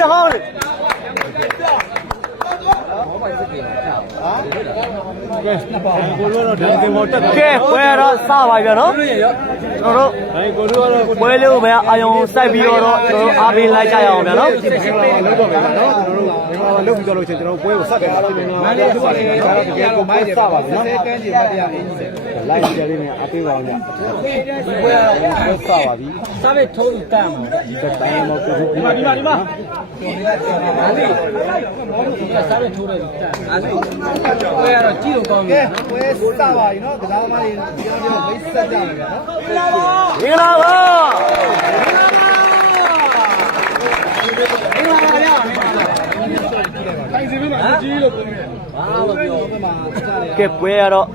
ရဟောင်းလေကဲပွဲတော့စပါပြီနော်ကျွန်တော်တို့ပွဲလေးကိုပဲအာယုံစိုက်ပြီးတော့ကျွန်တော်အားပေးလိုက်ကြရအောင်ဗျာနော်လုပ်တော့မယ်နော်ကျွန်တော်တို့လုပ်ပြီးတော့လို့ချင်းကျွန်တော်ပွဲကိုဆက်တယ်မန္တလေးဖြစ်ပါတယ်နော်တကယ်ကိုမိုက်စပါပြီနော်ကန်းကြီးမတရားအင်းကြီးလိုက်ကြလေးနဲ့အပေးပါအောင်ဗျဒီပွဲတော့စပါပြီစားပဲထိုးတမ်းမှာဒီတိုင်းတော့ကိုဒီမှာစားပဲထိုးတယ်တမ်းအားစိပွဲကတော့ကြည့်လို့ကောင်းတယ်နော်ပွဲစပါပြီနော်ကစားသမားတွေပြောပြောမိတ်ဆက်ကြတယ်ဗျာနော်မင်္ဂလာပါကဲပွဲရတော့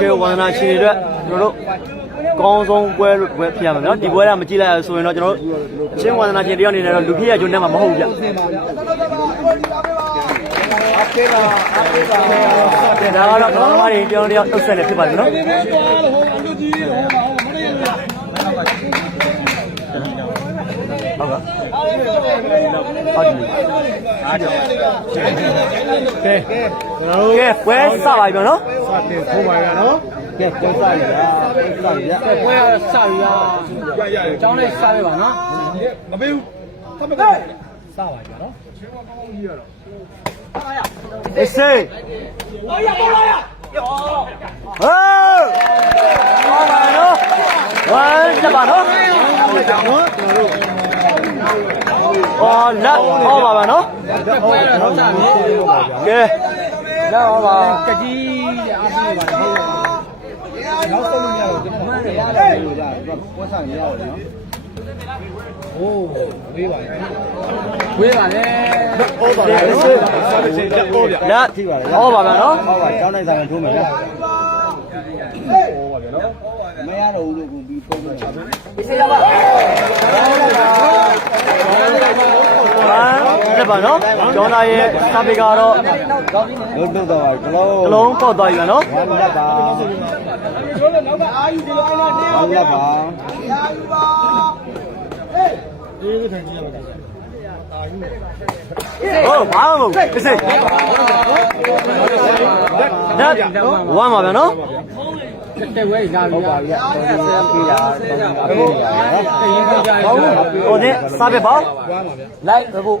ကဲဝန္ဒနာရှင်တွေအတွက်ကျွန်တော်တို့ကောင်းဆုံးပွဲဖြစ်ရမှာနော်ဒီပွဲကမကြည့်လိုက်ဆိုရင်တော့ကျွန်တော်တို့ချင်းဝန္ဒနာရှင်တယောက်အနေနဲ့တော့လူဖြစ်ရကျွန်းထဲမှာမဟုတ်ဘူးဗျအားပေးပါဒါကတော့ဘာမှမတွေကျွန်တော်တို့နှုတ်ဆက်နေဖြစ်ပါပြီနော်ကဲပွဲစပါပြီနော်စတင်ထိုးပါရနော်ကဲပွဲစပြီပွဲစပြီရကျောင်းလေးစရပါနော်မပေးဘူးသတ်မကစပါပြီနော်အေးစေးပေါ်ရဟေးဟောပါနော်ဝမ်းစပါနော်အော်လက်ဟောပါပါနော်ကဲလက်ဟောပါကကြီးတဲ့အားကြီးပါနောက်ဆုံးလို့မရတော့ကျွန်တော်ရတယ်လို့ရတယ်ပွဲဆိုင်မရတော့နော်โอ้ဝေးပါလေဝေးပါလေဟောပါလေစားတဲ့ချိန်လက်ဟောဗျလက်ထိပါလေဟောပါဗျာနော်ဟောပါကျောင်းနိုင်ဆိုင်ထိုးမယ်ဗျာဟောပါဗျာနော်မရတော့ဘူးလို့ကိုပြီးပုံးမယ်ဒီစေရပါလက်ပါနော်ကျောင်းသားရဲ့စာပေကတော့လုံးတော့ပါကလုံးပေါက်သွားပြီနော်လက်ပါနောက်တော့အာယူဒီလိုအဲ့ဒါနေလက်ပါအာယူပါအေးဒီထိုင်ကြည့်ရပါအာယူဟောဘာမဟုတ်တစ်စိလက်ဝမ်းပါဗျာနော်တဲ့ဝဲရာပြီပါဗျာဆရာပြေးတာဟိုဒီစားပဲပေါ့လိုက်ဖို့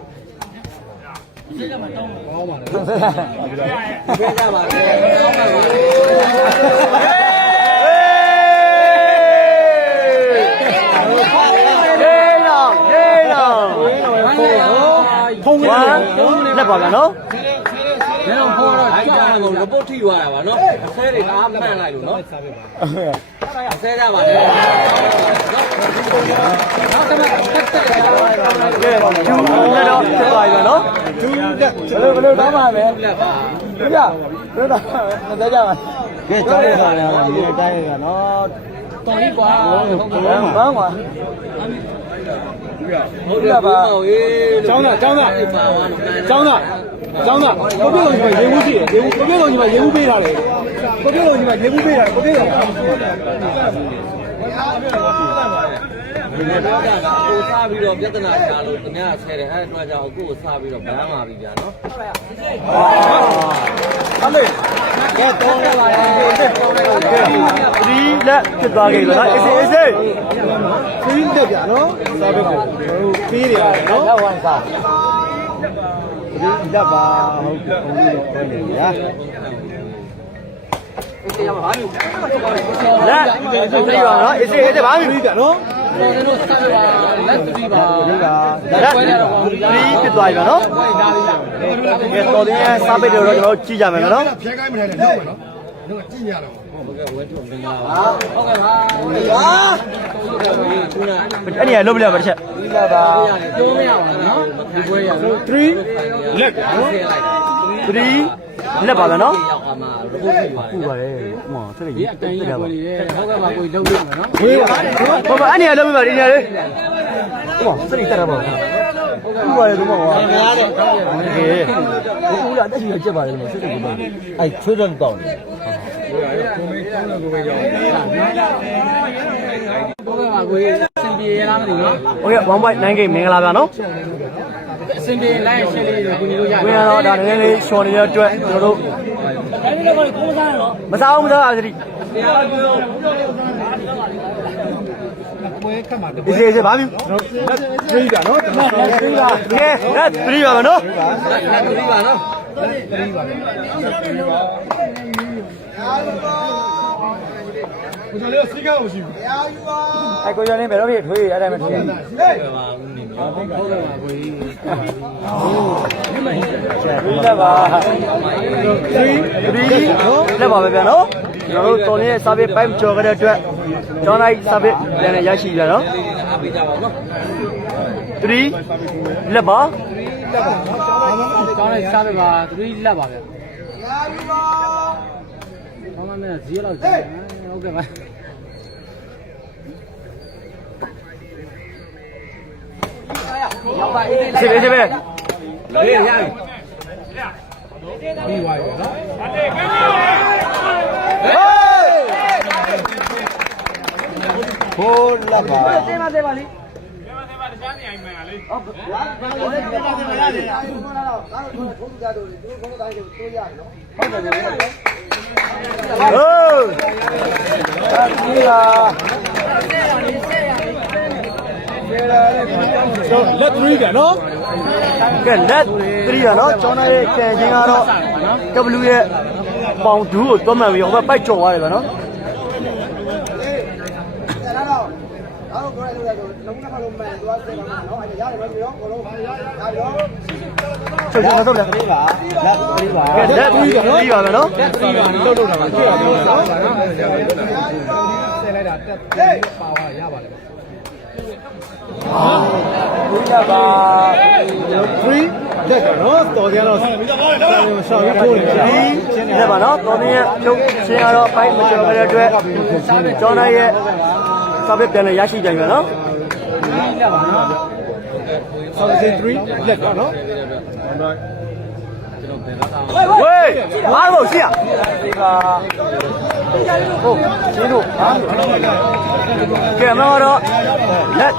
ပြေးကြပါတော့ကောင်းပါလေပြေးကြပါလေဖုန်းလက်ပါဗျာနော်ဘယ်တော့ဖော်တော့ကြာတယ်ကို report ထိသွားတာပါနော်အဆဲတွေအားမှန်လိုက်လို့နော်အဆဲကြပါလေနော်တမတက်ကဲကျူလက်တော့ဖြစ်သွားပြီနော်ကျူတက်ဘယ်လိုတော့မှာပဲလက်ပါဟုတ်ကြဘယ်တော့မသက်ကြပါကဲကြားရတာလည်းဒီတိုင်းကနော်တော်ကြီးကွာဘန်းကွာဟုတ်တယ်ပါကျောင်းသားကိုပြည့်လုံးကြီးမှာရေဘူးရှိတယ်ကိုပြည့်လုံးကြီးမှာရေဘူးပေးထားတယ်ကိုပြည့်လုံးကြီးမှာရေဘူးပေးထားတယ်ကိုပြည့်လုံးဒီတော့ကိုစားပြီးတော့ပြဿနာရှာလို့တမရဆဲတယ်အဲ့အတွက်ကြောင့်ကိုစားပြီးတော့ဗန်းပါပြီဗျာနော်ဟုတ်လေကဲတော့ရပါရဲ့ဒီလက်ဖြစ်သွားခဲ့ပြီနော်အေးအေးဒီလက်ပြနော်စားပဲကိုပေးရတယ်နော်လက်ဝမ်းစားဒီလက်ပါဟုတ်ကဲ့ဘုံလေးတော့ပြောနေဗျာအေးရပါဘာလို့လက်ဒီပါနော်အေးအေးဘာလို့ပြနော်ကျွန်တော်တို့ဆက်ပါလက်3ပါလက်ခွဲရတော့3ဖြစ်သွားပြီနော်ကဲတော်တင်းရဲ့စားပိတ်တွေတော့ကျွန်တော်ကြည့်ကြမယ်နော်ဖျက်ခိုင်းမထိုင်နဲ့ဟုတ်မယ်နော်တို့ကြည့်ရတော့ဟုတ်ကဲ့ဝဲထုတ်မင်္ဂလာပါဟုတ်ကဲ့ပါအဲ့ဒီကလုံးမလဲပါတစ်ချက်ပြီးလာပါတိုးမရပါဘူးနော်ဒီပွဲရ3လက်3လက်ပါပဲနော်ရောက်ပါမှာရပို့ပြီးပါတယ်ဟုတ်ပါတယ်ဟိုဆက်ရည်တက်ရပါဟုတ်ကဲ့ပါကိုလုံးလို့နော်ဟေးပါဘာအဲ့ဒီကလုံးပြပါဒီနေရာလေးဟိုဆက်ရည်တက်ရပါဟုတ်ပါတယ်ဒီမှာပါများတယ်ဟုတ်ကဲ့ဟိုကတက်စီချက်ပါတယ်ဒီမှာဆက်ရည်ကိုပါအဲ့ချွေးတော့တောင်းတယ်ကိုမေးတောင်းတော့ကိုမေးရောက်ဟုတ်ကဲ့ပါကိုစင်ပြေရလားမသိဘူးနော်ဟုတ်ကဲ့1.9 game မင်္ဂလာပါနော် အစင်ပြေလိုက်ရှင်းလေးကိုကြီးလို့ရတယ် ဝင်ရတော့ဒါနည်းနည်းလေးရှော်နေတဲ့အတွက်ကျွန်တော်တို့မစားဘူးအာသတိပွဲခတ်မှာတ ဒီစီဘာပြီ ပြေးတာနော်ပြေးတာ ကဲလက်3ပါမယ်နော် ပြေးပါနော်ကိုယ်လေးစီကားလို့ရှိဘူး အဲ့ကိုရနေဘယ်တော့ဖြစ်ထွေးအဲ့ဒါမှထွေးရလက်ပါလက်ပါပဲဗျာနော်ကျွန်တော်တို့တော်လေးရဲ့စာပေပိုက်ကြော်ကြတဲ့အတွက်ကျောင်းလိုက်စာပေပြန်ရရှိကြနော်3လက်ပါကျောင်းလိုက်စားပဲပါ3လက်ပါဗျာဘာမှမင်း0လောက်ဟုတ်ကဲ့ပါစေပဲစေပဲလေးရပြီပြီးသွားပြီနော်ဟိုးလက်ပါသေးပါလေးလက်3ကနော်ကဲလက်3ကနော်ကျောင်းသားရဲ့ကံချင်းကတော့ W ရဲ့ပေါင်ဒူးကိုတွတ်မှန်ပြီးဟိုဘက်ပိုက်ကျော်သွားတယ်ဗျာနော်ဆိုကြတော့ဗျာလက်3ပါလက်3ပါနော်လက်3ပါနော်လှုပ်တာပါကြည့်ရအောင်နော်ဆက်လိုက်တာတက်ပါဝါရပါတယ်ဘူးရပါ3လက်ကတော့တော်ကြတော့ဆောင်းရထိုးနေပြီလက်ပါနော်တော်င်းရဲ့ဖြုတ်ချင်းကတော့ပိုက်မကျော်ကြတဲ့အတွက်ကျောင်းသားရဲ့စာပေပြန်လဲရရှိကြပြီနော်လက်ပါနော်ဆောင်းစင်3လက်တော့နော်ဝေးအားလို့ရှိရဒီပါဟုတ်ရှင်းလို့ဟာကဲမတော့လက်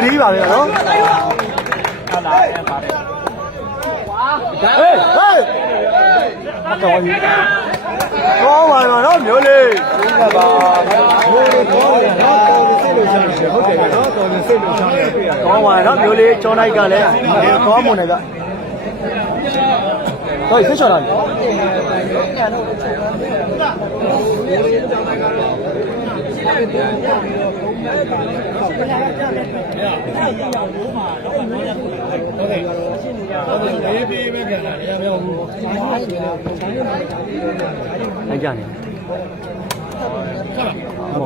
3ပါပဲနော်ဟုတ်လားအဲ့ပါဟေးဟေးတော့ပါနော်မျိုးလေးဒီပါမျိုးလေးတော့နော်တော်စိတ်လို့ရှာနေတယ်ဟုတ်တယ်နော်တော်စိတ်လို့ရှာနေတွေ့ရတော့ပါနော်မျိုးလေးကျောင်းတိုက်ကလည်းတော့မုန်တယ်ဗျတော့ဆက်ချော်လာပြီလေးပေးမဲ့ကြတာလည်းမပြောဘူးလိုက်ကြနေ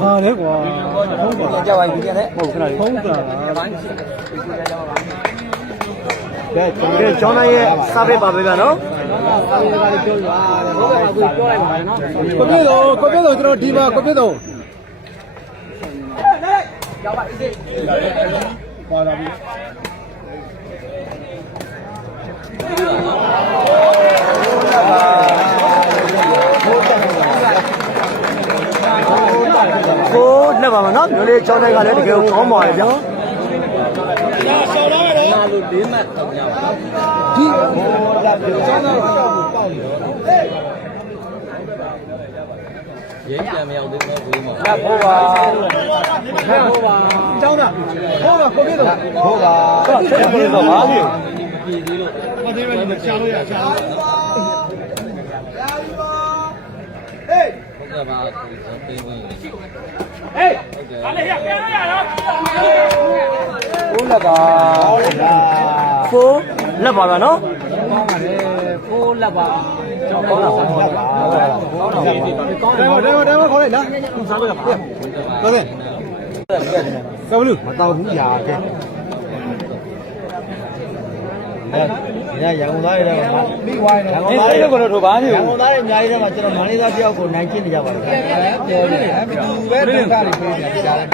ဘာလဲကွာဟုတ်ပါကြောက်ပါပြီပြန်လေဟုတ်ခဏလေးဟုတ်တာကဲကျောင်းသားရဲ့စာပေပါပဲဗျာနော်စာပေပါလေးပြောရပါတယ်ဟုတ်ကဲ့ပြောလိုက်ပါနော်ကိုပြည့်တော့ကျွန်တော်ဒီမှာကိုပြည့်တော့ရောက်ပါအေးစေးပါလာပြီကိုလက်ပါမနော်မျိုးလေးကျောင်းတိုက်ကလည်းတကယ်ကောင်းပါရဲ့ဗျာဆော်လာရတယ်ငါလို၄မှတ်တော့ရပါဒီလာပြောကျောင်းသားကိုပေါက်နေတော့ရင်းပြန်မရောက်သေးဘူးဘူးမောလက်ဖို့ပါကျောင်းသားဟုတ်ပါကိုပြည့်တော့ဖို့ပါဆက်ပြီးတော့ပါပြီပြည်သေးလို့မသေးပဲရှာလို့ရရှာလို့ဟေးဟုတ်ကဲ့ပါကိုပေးဝင်ဟေးအားလည်းရပြန်ရတော့ဖိုးလက်ပါဖိုးလက်ပါဗျာနော်ကောင်းပါလေဖိုးလက်ပါကျောင်းသားစားလက်ပါကောင်းတာကောင်းတာခေါ်လိုက်လားစားလို့ရပါတော်တယ်စောလူမတော်ဘူးညာကဲညရန်ကုန်သားတွေတော့ပြီးသွားတယ်ရန်ကုန်သားတွေကတော့ဘာမှမရန်ကုန်သားတွေအများကြီးတော့ကျွန်တော်မန္တလေးသားတယောက်ကိုနိုင်ကျင့်နေကြပါလားပြောတယ်ဘယ်သူပဲဒုက္ခတွေပြေးနေတာကြားတယ်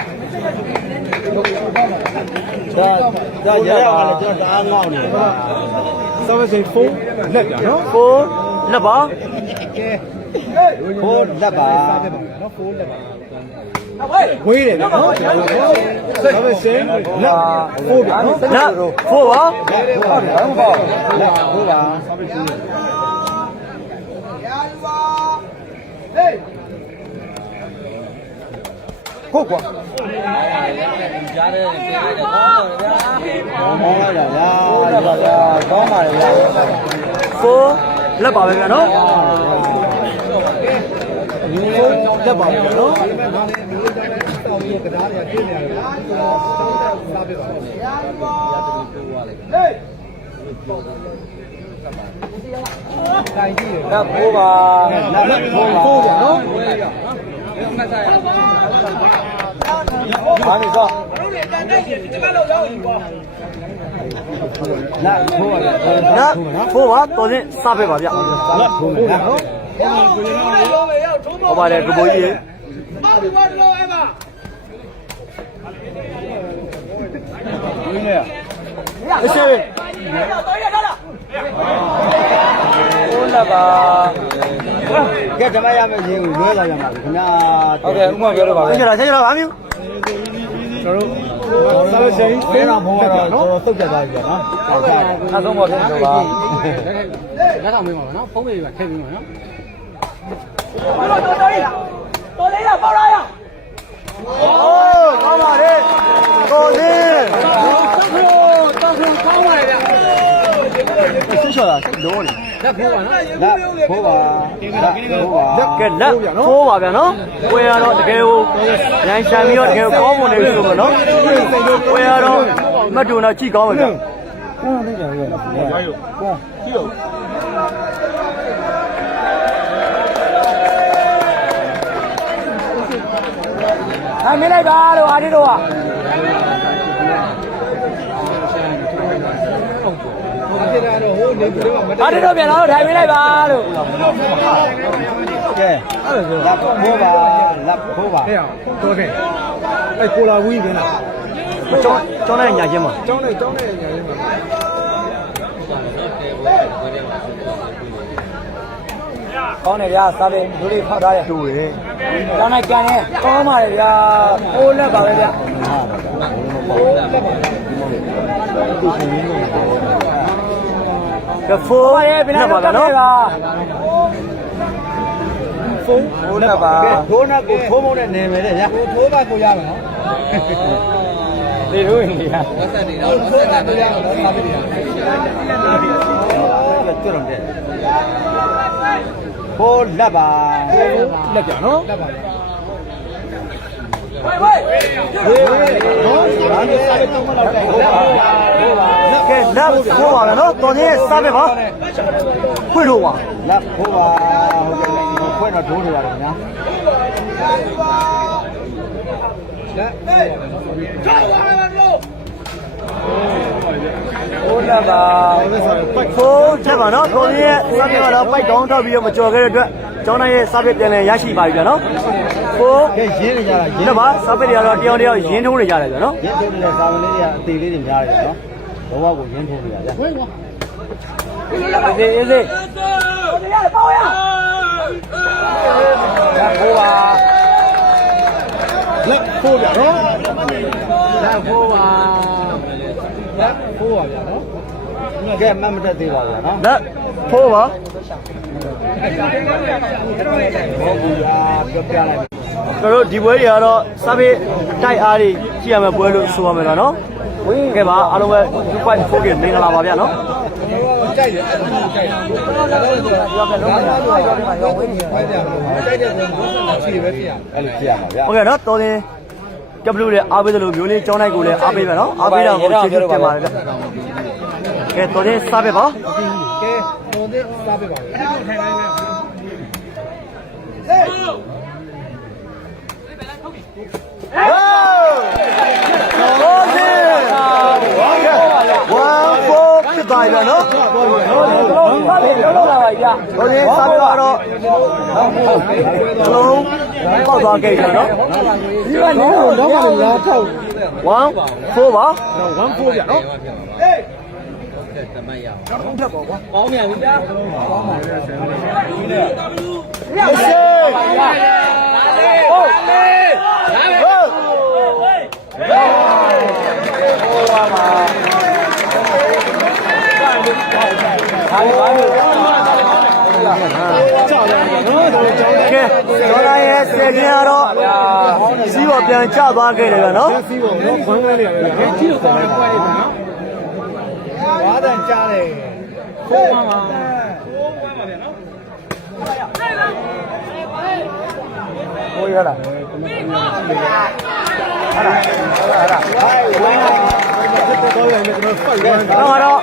ဒါရရအောင်လည်းကျွန်တော်တအားငေါ့နေပါဆောင်းစိန်ဖုန်းလက်ပြနော်ဖိုးလက်ပါကဲဖိုးလက်ပါနော်ဖိုးလက်ပါ ဝေးတယ်နော်ဒါပဲစင်းလက်ဖို့ဗျာနော် လက်ဖို့ပါ ဟုတ်တယ်ဘာမှမပေါ့လက်ဖို့ပါဟုတ်ကွာကြားတယ်ကြားကြတော့မောင်းလိုက်တာဗျာကောင်းပါလေဗျာ ဖိုးလက်ပါပဲဗျာနော် ဒီလိုတက်ပါမယ်နော်လက်ဖိုးပါလက်ဖိုးပါနော်ဘာလို့ဆိုလက်ဖိုးပါလက်ဖိုးပါတော်ချင်းစားပဲပါဗျာ လက်ဖိုးမယ်နော်ဟောပါတယ်ကဘိုးကြီးရေအရှိဟုတ်လားပါကဲဓမ္မရမယ်ရင်ကိုလွဲလာရမှာခင်ဗျာဟုတ်ကဲ့ဥမာပြောလို့ပါပဲဆက်ကြလားဆက်ကြလားဘာမျိုးကျွန်တော်တို့ဆက်လို့ရှိရင်ဖေးတာဘောကတော့နော်သုတ်တက်သွားပြီဗျာနော်ဟုတ်ကဲ့အဆုံးပေါ်ဖြစ်လို့ပါလက်ဆောင်မင်းပါနော်ဖုန်းလေးပါထည့်ပြီးပါနော်တော်လေးရပေါလာရโอ้ကောင်းပါလေကိုလေးတောင်းကောင်းပါလေဗျာဆွချောတာလုံးနေလက်ဖိုးပါနော်လက်ဖိုးပါလက်ဖိုးပါလက်ကဲလက်ဖိုးပါဗျာနော်ဝယ်ရတော့တကယ်ကိုရိုင်းချန်ပြီးတော့တကယ်ကောင်းမွန်နေပြီဆိုတော့နော်ဝယ်ရတော့မတ်တူတော့ကြည့်ကောင်းပါဗျာကောင်းတယ်ကြာရဲ့ဘာလို့ကောင်းကြည့်လို့ဟာမင်းလိုက်ပါလို့အာဒီတို့ကအာဒီတို့ပြန်တော့ထိုင်မင်းလိုက်ပါလို့ကဲလက်ဖိုးပါလက်ဖိုးပါဟဲ့တော်တယ်အဲ့ကိုလာဝီးနေလားကျောင်းနဲ့ညာချင်းမှာကျောင်းနဲ့ညာချင်းမှာကောင်းတယ်ဗျာစားတယ်လူတွေဖောက်ထားတယ်တူတယ်ကျောင်းနဲ့ကြံတယ်ကောင်းပါလေဗျာအိုးလက်ပါပဲဗျာကဖိုးရဲ့ပြလိုက်ပါနော်ဖုန်းဖိုးလက်ပါဖိုးနဲ့ကိုဖိုးမုန်းနဲ့နေမယ်လေဗျာဖိုးပါကိုရမယ်နော်ဒီလိုနေရဝတ်ဆက်နေတော့ဖိုးပါကိုရမယ်နော်စားပြီကျွတ်တော့တဲ့ဖိုးလက်ပါလက်ကြနော်လက်ပါဝိုင်းဝိုင်းနော်ဒါနဲ့စားတော့မလောက်တဲ့ဖိုးပါကဲလက်ဖိုးပါဗျာနော်တော်ချင်းစားပဲပါခွေလို့ပါလက်ဖိုးပါဟုတ်ကဲ့ခွေတော့ဒိုးနေရတယ်ညာလက်ဟိုလာပါဖိုးချက်ပါနော်တော်ချင်းရဲ့စားပဲကတော့ပိုက်ကောင်းထောက်ပြီးတော့မကြော်ခဲ့တဲ့အတွက်ကျောင်းသားရဲ့စားပဲပြန်လည်ရရှိပါပြီဗျာနော်ဖိုးကဲရင်းနေကြတာရင်းပါစားပဲတွေကတော့တယောက်တယောက်ရင်းထိုးနေကြတယ်ဗျာနော်ရင်းထိုးနေတဲ့စာမလေးတွေကအသေးလေးတွေများတယ်ဗျာနော်ဘောကကိုရင်းထိုးနေတာဗျာအေးစေးဘောရဖိုးပါလက်ဖိုးဗျာနော်လက်ဖိုးပါလက်ဖိုးပါဗျာနော်ကဲမတ်မတက်သေးပါဗျာနော်လက်ဖိုးပါဘောကူရာပြောပြလိုက်ကျွန်တော်တို့ဒီပွဲတွေကတော့စားပဲတိုက်အားတွေကြည့်ရမယ်ပွဲလို့ဆိုရမယ်နော်ဝင်းခဲ့ပါအားလုံးပဲ 2.4K မင်္ဂလာပါဗျာနော်ကြိုက်တယ်အဲ့ဒါကြိုက်တယ်ပြောပြလုံးမှာရောဝင်းကြီးဖိုက်ကြတယ်ကြိုက်တဲ့ဆိုချီပဲဖြစ်ရအဲ့လိုဖြစ်ရမှာဗျာဟုတ်ကဲ့နော်တော်တယ်ကပ်ဘလူးလည်းအားပေးသလိုမျိုးလေးကျောင်းလိုက်ကိုလည်းအားပေးပါနော်အားပေးတာကိုကျေးဇူးတင်ပါတယ်ဗျာကဲတော်တယ်စားပဲပါကဲတော်တယ်စားပဲပါထိုင်လိုက်မယ်ဖြစ်သွားပြီနော်စားပဲလုံးလာပါဗျာတော်ရင်စားပြတော့လုံးပေါက်သွားခဲ့ပြီနော်ဒီကနေတော့ဘာလဲလာထောက်1 4ပါ1 4ဗျာနော်ဟေးတမတ်ရအောင်ကောင်းထက်ပေါ့ကွာကောင်းမြန်ပြီဗျာကောင်းပါရဲ့ဆယ်လေးဒီနဲ့ ကျော်လာရဲ့ဆယ်ချင်းကတော့စီးပေါ်ပြန်ကျသွားခဲ့တယ်ဗျနော်စီးပေါ်တော့ဘန်းကလေးရတယ်ဗျကြီးလို့ကောင်းတယ်ပွဲလေးနော်ဝါးတန်ကြားတယ်ခိုးပါပါဗျာနော်ကိုရလားတော့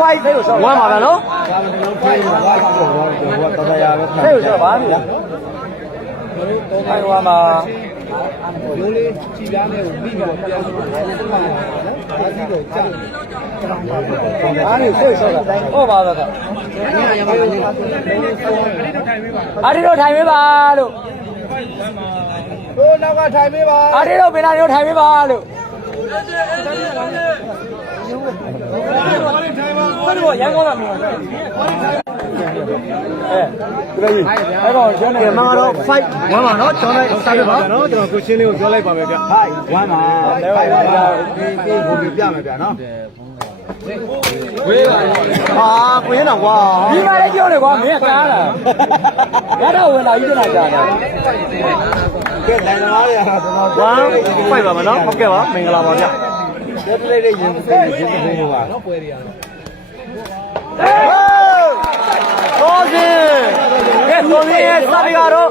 5 1ပါဗျာနော်ဆေးဆိုတော့ဗာပြီအဲ့ဟိုမှာရိုးလေးခြိပြားနဲ့ကိုပြီးတော့ပြန်လို့ဒါစီတော့ကျက်အားနေဆေးဆိုတော့ဟောပါတော့အားဒီတော့ထိုင်ပေးပါလို့ ကိုနောက်ကထိုင်ပေးပါအားဒီတော့ပင်လာတို့ထိုင်ပေးပါလို့တို့ရန်ကုန်လာမြေအဲ့တော့ကျွန်တော်မကတော့5 1ပါနော်ကျွန်တော်စားပြပါနော်ကျွန်တော်ကိုရှင်းလေးကိုပြောလိုက်ပါမယ်ဗျ5 1ပါ5ပါဒီကိုပြမယ်ဗျနော်ဝေးပါဟာကိုရင်းတော့ကွာဒီမှာလည်းပြောတယ်ကွာမင်းကကားလားရတော့ဝင်လာကြီးတင်လာကြတယ်ကဲနိုင်သမားတွေကတော့1 5ပါမနော်ဟုတ်ကဲ့ပါမင်္ဂလာပါဗျတက်လိုက်တဲ့ရင်သိရင်သိလို့ပါနော်ပွဲတွေကတော့တော်စင်ကဲတော်စင်ရဲ့စာရီကတော့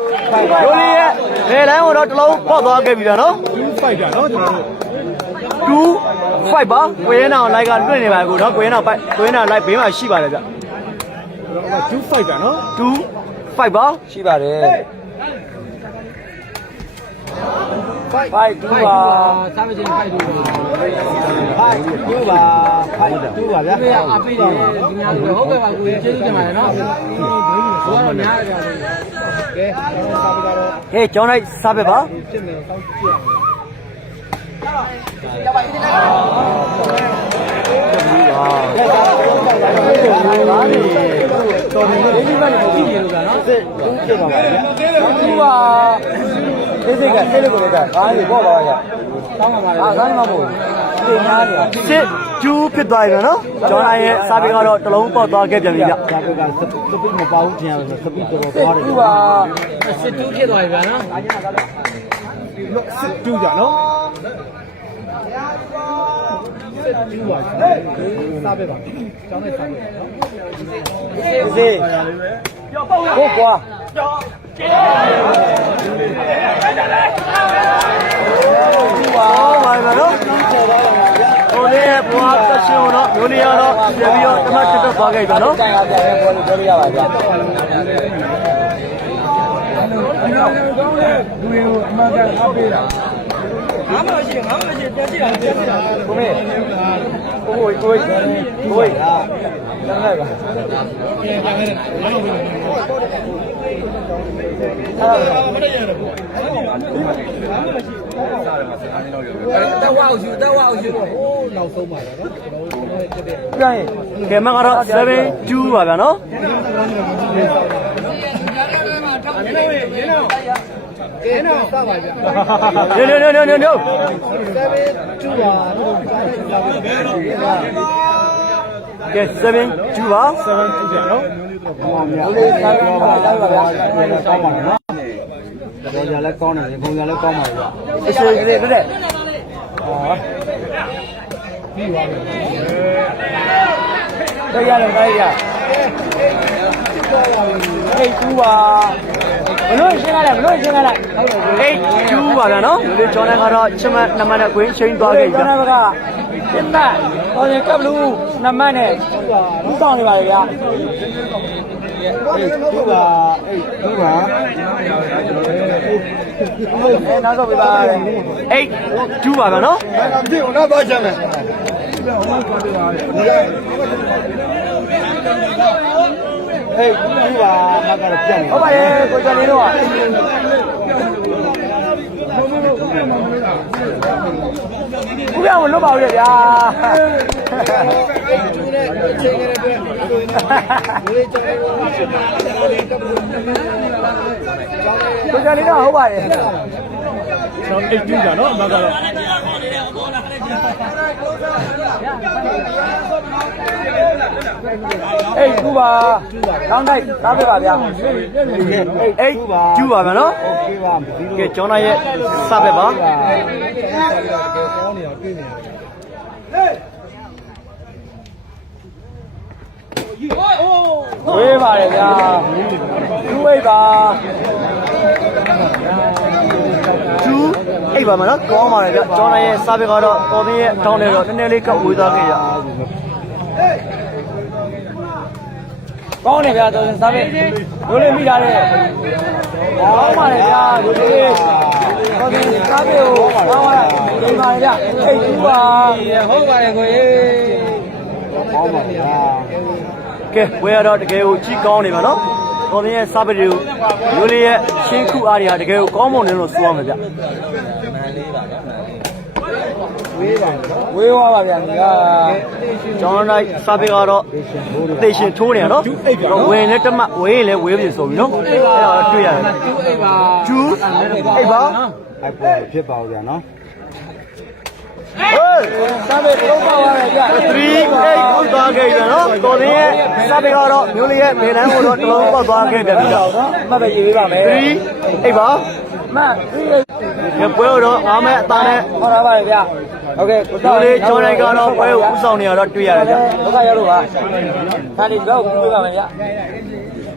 ရိုလီရဲ့လေလန်းကိုတော့တစ်လုံးပေါက်သွားခဲ့ပြီဗျာနော်2 5ပြနော်ကျွန်တော်တို့2 5ပါကိုရင်းအောင်လိုက်ကလွင့်နေပါကူနော်ကိုရင်းအောင်လိုက်ဘေးမှာရှိပါတယ်ဗျ2 5ပြနော်2 5ပါရှိပါတယ်5 2ပါစားမချင်း5 2ပါ5 2ပါ5 2ပါဗျာဒီကအပိတယ်ဒီများလို့ဟုတ်ကဲ့ပါကိုကျေးဇူးတင်ပါတယ်နော်ဘောတော့များရတယ်ကဲစားပြတော့ဟေးကျောင်းလိုက်စားပြပါဖြစ်နေတော့ကြည့်တော်နေနေဒီဘက်ကိုကြည့်ရလို့ကနော်စစ်ဦးဖြစ်ပါပါဗျာသူကစိတ်ကစိတ်လို့ကိုလည်းကားကြီးပေါ့ပါဗျာတောင်းပါပါလေကားမမို့ဒီများနေစစ်ကျူးဖြစ်သွားပြီနော်ကျောင်းလိုက်ရဲ့စားပြကတော့တစ်လုံးပေါက်သွားခဲ့ပြန်ပြီဗျစားပြကစပိမပေါဘူးထင်ရတယ်စပိတော်တော်သွားတယ်သူကစစ်တူးဖြစ်သွားပြီဗျာနော်စစ်တူးကြနော်စစ်တူးပါစားပြပါကျောင်းနဲ့စားပြနော်စေးဟုတ်ကွာပါပါနော်ဟိုလေးဘွားတက်ရှင်တော့မျိုးလေးကတော့ပြန်ပြီးတော့တမတ်တက်သွားခဲ့ပြီနော်တိုင်ပါပြန်ပွဲလို့ပြောလို့ရပါဗျာလူတွေကိုအမှန်ကန်အားပေးတာငါမရှိတက်ကြည့်တာကိုမေကိုတန်းလိုက်ပါတက်ဝါအောင်ယူဟိုးနောက်ဆုံးပါနော်ပြန်ကဲမကတော့7 2ပါဗျာနော်ကဲနော်စပါဗျာည7 2ပါ2ကဲ7 2ပါ7 2ကြာနော်ဟုတ်လေးစားပါဗျာကောင်းပါနော်တော်ကြလည်းကောင်းတယ်ပုံစံလည်းကောင်းပါဗျာအရှိန်ကလေးတဲ့ဟောပြီးပါပြီတရားလည်းတိုင်းရဟေး2ပါဘလို့ရှင်းလိုက်8 2ပါဗျာနော်ဒီကျော်နိုင်ကတော့ချမတ်2မှတ်နဲ့ကွင်းချင်းသွားခဲ့ပြီကျော်နိုင်ဘကရှင်းမတော်ရင်ကပ်လူ2မှတ်နဲ့လူဆောင်နေပါလေဗျာဒီပါဒီပါနောက်တော့ပြပါ8 2ပါဗျာနော်ဒီဟိုနောက်တော့ချမ်းမယ်ဟေးဒီပါမကတော့ပြတ်နေဟုတ်ပါရဲ့ကိုကျော်နေတော့ဦးပြောင်းမလွတ်ပါဘူးလေဗျာ ကိုကြလေးကဟုတ်ပါတယ် ကျွန်တော်အိတ်တူးကြနော်အမကတော့ အေးကူပါကောင်းတိုက်သားပြပါဗျာအေးကျူပါမယ်နော် โอเคပါမပြီး ကဲကျောင်းသားရဲ့စပဲပါ ဝေးပါတယ်ဗျာကျူးအိတ်ပါကျူးအိတ်ပါမနော်ကောင်းပါတယ်ဗျကျောင်းသားရဲ့စပဲကတော့တော်သေးရဲ့တောင်းတယ်တော့နည်းနည်းလေးကဝေးသွားခဲ့ရကောင်းတယ်ဗျာတော်စပဲရိုးလေးမိထားတယ်ကောင်းပါတယ်ဗျာရိုးလေးတော်သေးစပဲကိုကောင်းပါလားဒီပါဗျာအိတ်ကျူးပါဟုတ်ပါတယ်ကိုရေ ကောင်းပါဗျာ ကဲဝေးရတော့တကယ်ကိုကြီးကောင်းနေပါနော်တော်သေးရဲ့စပယ်တွေကိုမျိုးလေးရဲ့ရှင်းခုအားတွေဟာတကယ်ကိုကောင်းမွန်တယ်လို့ဆိုရမှာဗျဝေးသွားပါဗျာဒီကကျောင်းတိုင်းစပယ်ကတော့တေရှင်ထိုးနေရနော်ဝင်းလည်းတမဝေးလည်းဝေးပြီဆိုပြီးနော်အဲ့ဒါတွေ့ရတယ်ကျူးအိတ်ပါ အဲ့ပေါ်ဖြစ်ပါဦးဗျာနော် ဟေးစပယ်လုံးပါပါတယ်ဗျ3-8ကိုသွားခဲ့ပြီနော်တော်သေးရဲ့စပယ်ကတော့မျိုးလေးရဲ့နေတန်းကိုတော့တစ်လုံးပေါက်သွားခဲ့ပြန်ပြီနော်မှတ်ပဲရေးပေးပါမယ်3-8ပါမှတ်3-8ပွဲတော့အားမဲ့အသားနဲ့ဟောထားပါတယ်ဗျဟုတ်ကဲ့ကိုတော်လေးကျောင်းတိုင်းကတော့ပွဲကိုဥဆောင်နေရတော့တွေ့ရတယ်ဗျဒုက္ခရောက်လို့ပါဒါလေးတော့ကူပေးပါမယ်ဗျ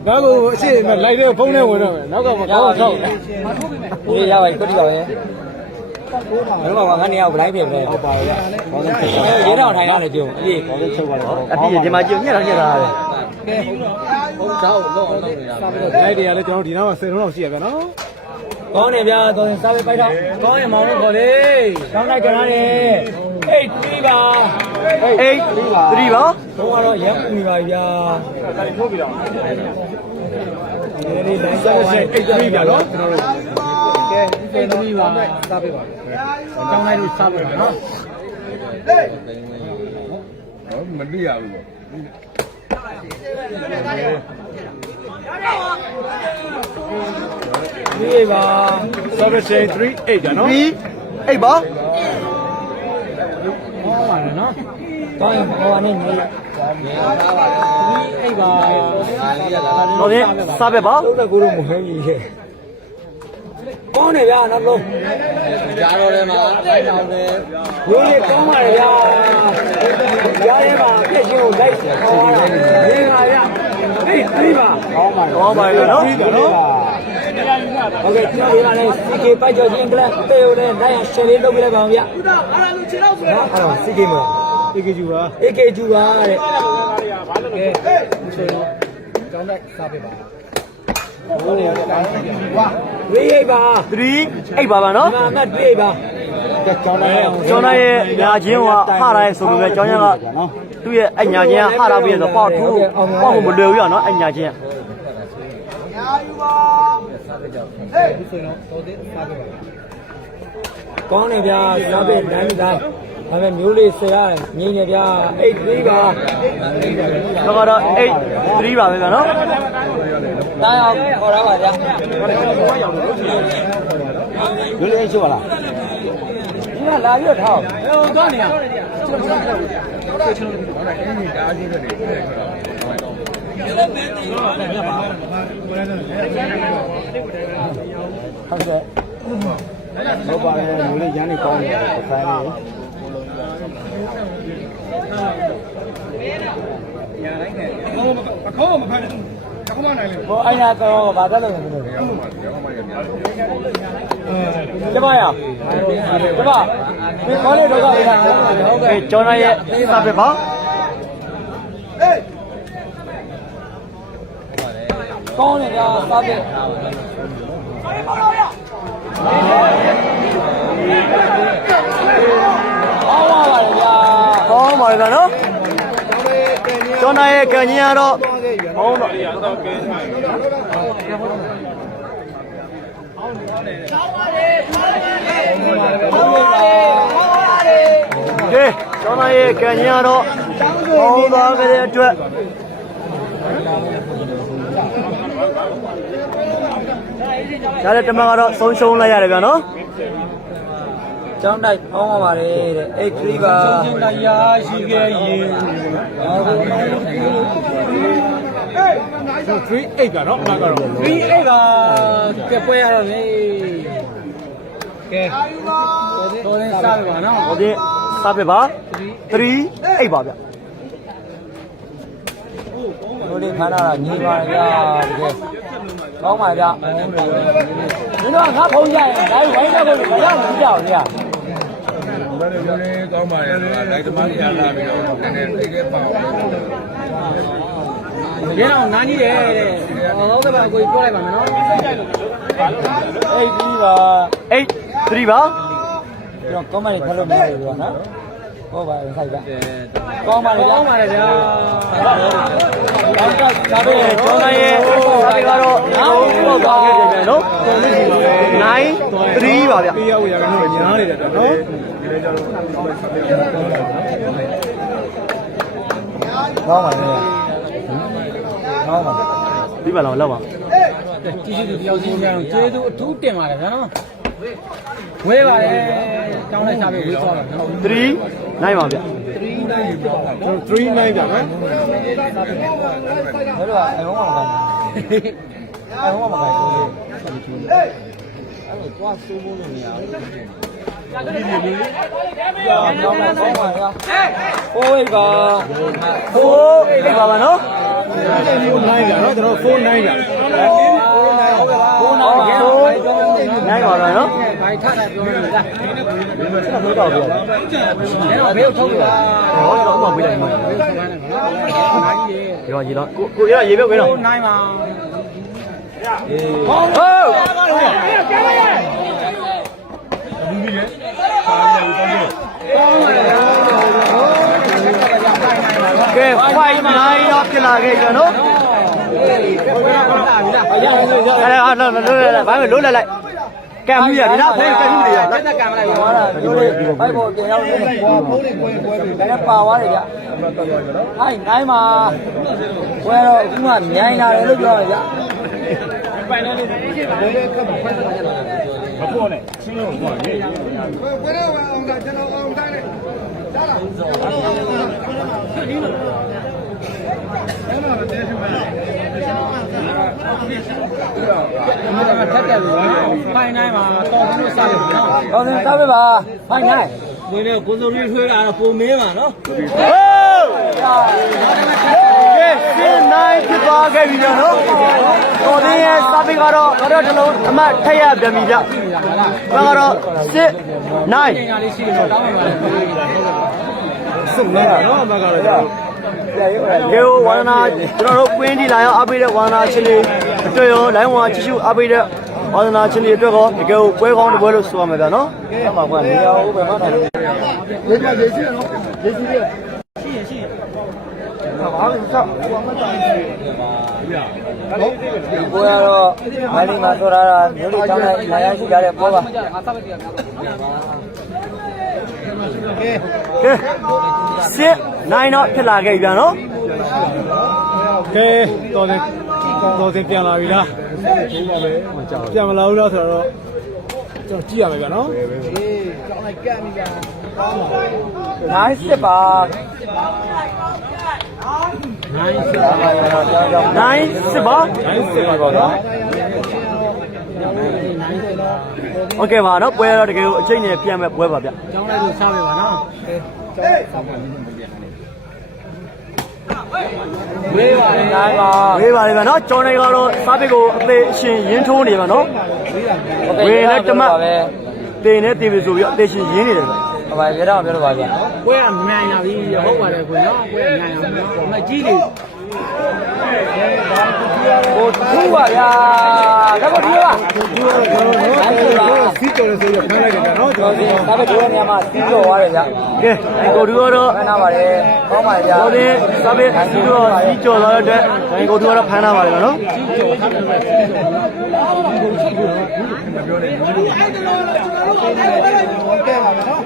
ဘာကိုအရှိမလိုက်တဲ့ဖုန်းနဲ့ဝင်တော့မယ်နောက်ကမကောင်းတော့ ဒီရပါပြီကိုတိပါပဲဘယ်တော့မှငါနေရောက်ဘလိုက်ပြင်ပဲဟုတ်ပါရဲ့ဘောလုံးချုပ်ပါရေးတော့ထိုင်ရတယ်ကျုံအေး ဘောလုံးချုပ်ပါတော့ အပြည့်ဒီမှာကျုံညက်တော့ညက်တာလေ ဟုတ်တော့တော့အောင်လုပ်နေတာလိုက်တွေကလည်းကျွန်တော်ဒီနားမှာ10လုံးလောက်ရှိရဗျာနော် ကောင်းတယ်ဗျာတော်ရင်စားပဲပိုက်တော့ကောင်းရင်မောင်လို့ခေါ်လေကောင်းလိုက်ကြရတယ်အိတ်3ပါအိတ်3ပါ3ပါဘုံကတော့ရမ်းပူနေပါဗျာဒါလေးထိုးပြီးတော့ဒီနေ့လမ်းစားအိတ်3ပါနော်ကျွန်တော်တို့ကဲ3ပါစားပေးပါကောင်းလိုက်လို့စားပေးပါနော်မသိရဘူးပေါ့ဒီပါ service 3-8ကြာနော် အိတ်ပါဟောပါတယ်နော်ကောင်းရင်ဟောနေနေအိတ်ပါတော်ရင်စားပဲပါဟုတ်တယ်ကိုတော့မဟဲကြီးရဲ့ကောင်းတယ်ဗျာနောက်လုံးကြားတော်ထဲမှာလိုက်အောင်တယ်ရိုးလေးကောင်းပါလေဗျာကြားထဲမှာပြည့်ချင်းကိုလိုက်ဟောတာနေပါဗျာအေး3ပါကောင်းပါလေနော်ဟုတ်ကဲ့ကျွန်တော်ဒီမှာလည်း CK ပိုက်ကြော်ချင်းကလပ်တေးဦးနဲ့နိုင်အောင်ရှယ်လေးလုပ်ပြလိုက်ပါအောင်ဗျာဟုတ်ဒါအားလုံးခြေတော့ဆိုတော့အဲ့တော့ CK မလား AKG ပါ AKG ပါတဲ့ကဲဆိုတော့ကျောင်းတက်စားပြပါဟိုနေရာတိုင်းဝါ3-8ပါ3-8ပါနော်ဒီမှာအမှတ်3-8ပါကျောင်းသားရဲ့ညာချင်းကဟာတိုင်းဆိုလို့ပဲကျောင်းရကသူ့ရဲ့အညာချင်းကဟာတာပြီးတော့ပေါ့ထူးပေါ့မလွယ်ဘူးရနော်အညာချင်းကောင်းတယ်ဗျာစားပဲလမ်းတိုင်းဒါပေမဲ့မျိုးလေးဆရာငိမ့်နေဗျာ8-3ပါတော့8-3ပါပဲဗျာနော်တားအောင်ခေါ်ရပါဗျာရိုးလေးချုပ်ပါလား ဒီကလာပြီးတော့ထောက်ဟိုသွားနေရဟုတ်ကဲ့ဟုတ်ပါလေရိုးလေးရမ်းနေကောင်းတယ်ပခိုင်းလေးပခေါင်းမဖမ်းဘူးပခေါင်းမနိုင်လေ ဘောအိုင်နာကောဘာတက်လို့လဲမလို့ကျမရကျမဒီခေါ်လေးတော့ကလေးဟုတ်ကဲ့ကျောင်းရဲ့စပ်ပဲပါကောင်းတယ်ဗျာစပ်ပဲကောင်းပါလေဗျာနော်ကျောင်းရဲ့ကံကြီးကတော့ဟောင်းတော့ကဲ ကျောင်းသားရဲ့ကံကြီးကတော့ဟောသွားခဲ့တဲ့အတွက်ဒါလည်းတမန်ကတော့ဆုံးရှုံးလိုက်ရတယ်ဗျာနော်ကျောင်းတိုက်ဟောင်းပါပါတယ်တဲ့83ပါကျောင်းတိုက်ရရှိခဲ့ရင်38ကနော်အမကတော့38ပါကဲပွဲရတော့လေကဲတော်ရင်စားပါနော်ဟုတ်တယ်စားပြပါ38ပါဗျတို့လေးခါလာညီပါဗျာတကယ်ကောင်းပါဗျာမင်းတို့ငါဖုံးကြရင်ဒါဝိုင်းတော့ကိုဘယ်တော့မှမကြောက်နေရဘယ်လိုလဲကောင်းပါရဲ့လိုက်သမားကြီးလာပြီးတော့နည်းနည်းသိခဲ့ပါဦးရဲအောင်နားကြီးတယ်တဲ့ဟုတ်ကဲ့ပါကိုပြောလိုက်ပါမယ်နော်83ပါ83ပါကျွန်တော်ကောင်းပါလေခက်လို့မရဘူးကွာနော်ဟုတ်ပါရဲ့ဆိုင်ကကောင်းပါလေဗျာကောင်းပါလေဗျာဒါပဲကျောင်းသားရဲ့ဒါတွေကတော့ဟုတ်သွားခဲ့တယ်ဗျာနော်93ပါဗျာပေးရဖို့ရကတော့ညားနေတယ်နော်ကောင်းပါလေကောင်းပါဒီပါလားလောက်ပါကြည့်သူတယောက်ချင်းများကျေးဇူးအထူးတင်ပါတယ်ဗျာနော်ဝေးပါလေတောင်းလိုက်စားပြီးဝေးသွားတာနော်3 9ပါဗျ39ဗျာနော်ဘယ်လိုအလုံးမကန်အလုံးမကန်အဲ့လိုသွားစိုးမိုးလို့မရဘူးကောင်းပါကောင်းပါဗျာဟိုးပါဟိုးပါပါနော်49ဗျာနော်ကျွန်တော်49ဗျာနိုင်ပါတော့နော်။ဘာထတာပြောနေလား။ဆက်တော့ပြော။ဘယ်ထုတ်လို့လား။ဟောကျွန်တော်ဥပမာပေးလိုက်မှာ။ရောကြီးတော့ကိုရရေပြုတ်ပေးတော့။နိုင်ပါ။ဟုတ်။ကဲ5 9တော့ဖြစ်လာခဲ့ကြနော်။ဘာလို့လွတ်လိုက်ကံမှုရဒီတော့ဖဲကံမှုတွေရလက်ကံမလိုက်ဘူးဟာတို့လေးဘိုက်ပေါ်တင်ရောက်နေတယ်ဖိုးလေးပွဲဒါလည်းပါသွားတယ်ဗျဟိုင်းနိုင်မှာပွဲတော့အခုမှမြိုင်လာတယ်လို့ပြောရဗျပိုင်နေလေးဘယ်လိုကပ်ဖိုက်တာကြလားမပေါ်နဲ့ရှင်းလို့ပေါ့လေပွဲတော့အောင်တာကျွန်တော်အောင်တိုင်းနဲ့ဒါလားထက်တယ်လို့ဖိုင်နိုင်မှာတော်တယ်လို့စားရအောင်တော်တယ်စားပြပါဖိုင်နိုင်ဒီနေ့ကိုစိုးရီထွေးတာတော့ပုံမင်းပါနော်ဟုတ်ကဲစင်းနိုင်ဖြစ်သွားခဲ့ပြီနော်တော်တယ်ရဲ့စားပြကတော့တစ်လုံးအမှတ်ထက်ရပြန်ပြီဗျဘာကတော့စစ်နိုင်စုံနေတာနော်အမကတော့ကေဝါဒနာကျွန်တော်တို့ကွင်းတီလာရောက်အားပေးတဲ့ဝါဒနာချင်းတွေအတွက်ရောလိုင်းဝါကြည့်ရှုအားပေးတဲ့ဝါဒနာချင်းတွေအတွက်ကောတကယ်ကိုပွဲကောင်းတစ်ပွဲလို့ဆိုရမှာဗျာနော်။အဲ့မှာကွာနေရာဟုတ်ပဲမှတ်တယ်။ဒီကရေးရှိနော်။ရေးရှိတယ်။ရှိ။ဘာလို့ဆောက်ဟိုမှာတိုင်ရှိ။ဟုတ်ဒီပွဲကတော့မလီမှာဆိုရတာမျိုးလေးတောင်းလိုက်လာရရှိကြတဲ့ပွဲပါ။ကဲစစ်နိုင်တော့ဖြစ်လာခဲ့ပြီဗျာနော်ကဲတော်စင်ပြန်လာပြီလားပြန်မလာဘူးလားဆိုတော့ကျွန်တော်ကြည့်ရမယ်ဗျာနော်ကြောင်းလိုက်ကမ်းပြီဗျာနိုင်စစ်ပါနိုင်စစ်ပါပေါ့နော်โอเคပါနော်ပွဲတော့တကယ်ကိုအချိန်နဲ့ပြန်မဲ့ပွဲပါဗျကျောင်းလိုက်လို့စားမယ်ပါနော်ဝေးပါလေနိုင်ပါဝေးပါလေဗျာနော်ကျောင်းလိုက်ကတော့စားပစ်ကိုအသေးအရှင်ရင်းထိုးနေပါနော်ဝေးလည်းတမတ်တင်နဲ့တင်ပြီဆိုပြီးအသေးရှင်ရင်းနေတယ်ဗျဟုတ်ပါပြီပြောတော့ပြောလို့ပါဗျပွဲကမြန်ရပြီဟုတ်ပါတယ်ကိုနော်ပွဲကမြန်ရပြီမကြီးလေကိုထူပါဗျာဒါကိုထူပါစီးကြော်လို့ဆိုရဖမ်းလိုက်တယ်ဗျာနော်ကျွန်တော်ဒါပဲဒီနေရာမှာစီးကြော်သွားတယ်ဗျာကဲဒီကိုထူကတော့ဖမ်းလာပါတယ်ကောင်းပါဗျာကိုဒီဒါပဲစီးတော့စီးကြော်သွားတဲ့အတွက်ဒီကိုထူကတော့ဖမ်းလာပါတယ်နော်စီးကြော်ထားတယ်စီးကြော်ပြောတယ်ကဲပါဗျာနော်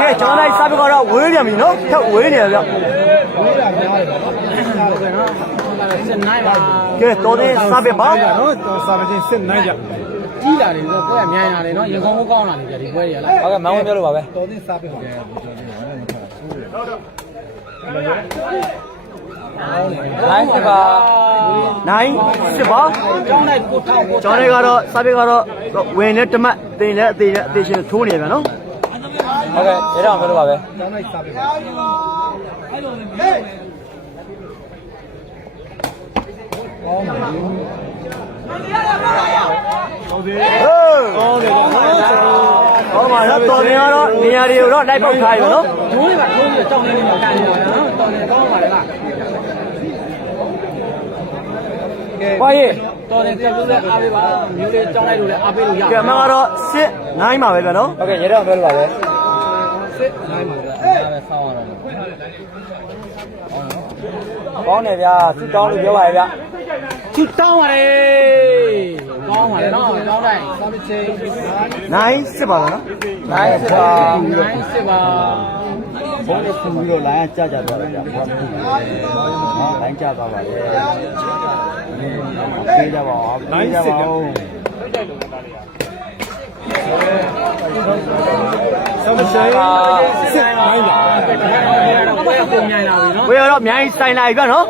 ကဲကျွန်တော်လိုက်စားပြီးတော့ဝေးပြန်ပြီနော်ထပ်ဝေးနေရဗျကဲတော်သေးစားပြီးပါ နော်တော်စားမချင်းစစ်နိုင်ကြ ကြီးလာတယ်ဆိုတော့ကိုယ်ကမြိုင်လာတယ်နော်ရင်ခုံမကောင်းလာတယ်ဗျဒီပွဲရလား ဟုတ်ကဲ့မောင်ဝင်ပြောလို့ပါပဲ တော်သေးစားပြီးဟုတ်တယ် နိုင်စစ်ပါနိုင်စစ်ပါ ကျောင်းလိုက်ကိုထောက်ကို ကျွန်တော်တွေကတော့စားပြီးတော့ဝင်နဲ့တမတ်တင်လဲအသေးနဲ့အသေးချင်းထိုးနေပြန်နော်ဟုတ်ကဲ့ရတော့ပြောလို့ပါပဲ တောင်းလိုက်စားပြီးဟောမှာတော်သေး ဟောမှာတော့တော်နေရတော့နေရာတွေကိုတော့လိုက်ပေါက်ထားရပါနော် ဒိုးလေးပါထိုးပြီးတောင်းနေနေမှာကန်နေပါနော်တော်နေကောင်းပါလေလား ဘာရေး တော်နေကပ်လို့လည်းအားပေးပါမျိုးလေးကျောင်းလိုက်လို့လည်းအားပေးလို့ရ ကဲအမှန်ကတော့စစ်နိုင်ပါပဲဗျနော်ဟုတ်ကဲ့ရတော့ပြောလို့ပါပဲ စစ်နိုင်ပါဗျအားပဲဆောင်းရတော့ ကောင်းတယ်ဗျာစစ်တောင်းလို့ပြောပါရဲ့ဗျ ချူတောင်းပါလေကောင်းပါလေနော်ကျောင်းလိုက်ဆောင်းတစ်ချိန် နိုင်စစ်ပါလားနော်နိုင်စစ်ပါ နိုင်စစ်ပါ ဘုန်းနဲ့ဆူပြီးတော့လိုင်းကကြကြသွားတယ်ဗျာဘာမှမဟုတ်ဘူးနော်လိုင်းကြသွားပါလေပြေးကြပါဦးပြေးကြပါဦး ဆောင်းမဆိုင်စစ်နိုင်ကြ ပွဲကပုံမြိုင်လာပြီနော် ဝေရတော့အများကြီးစိုင်လာပြီဗျနော်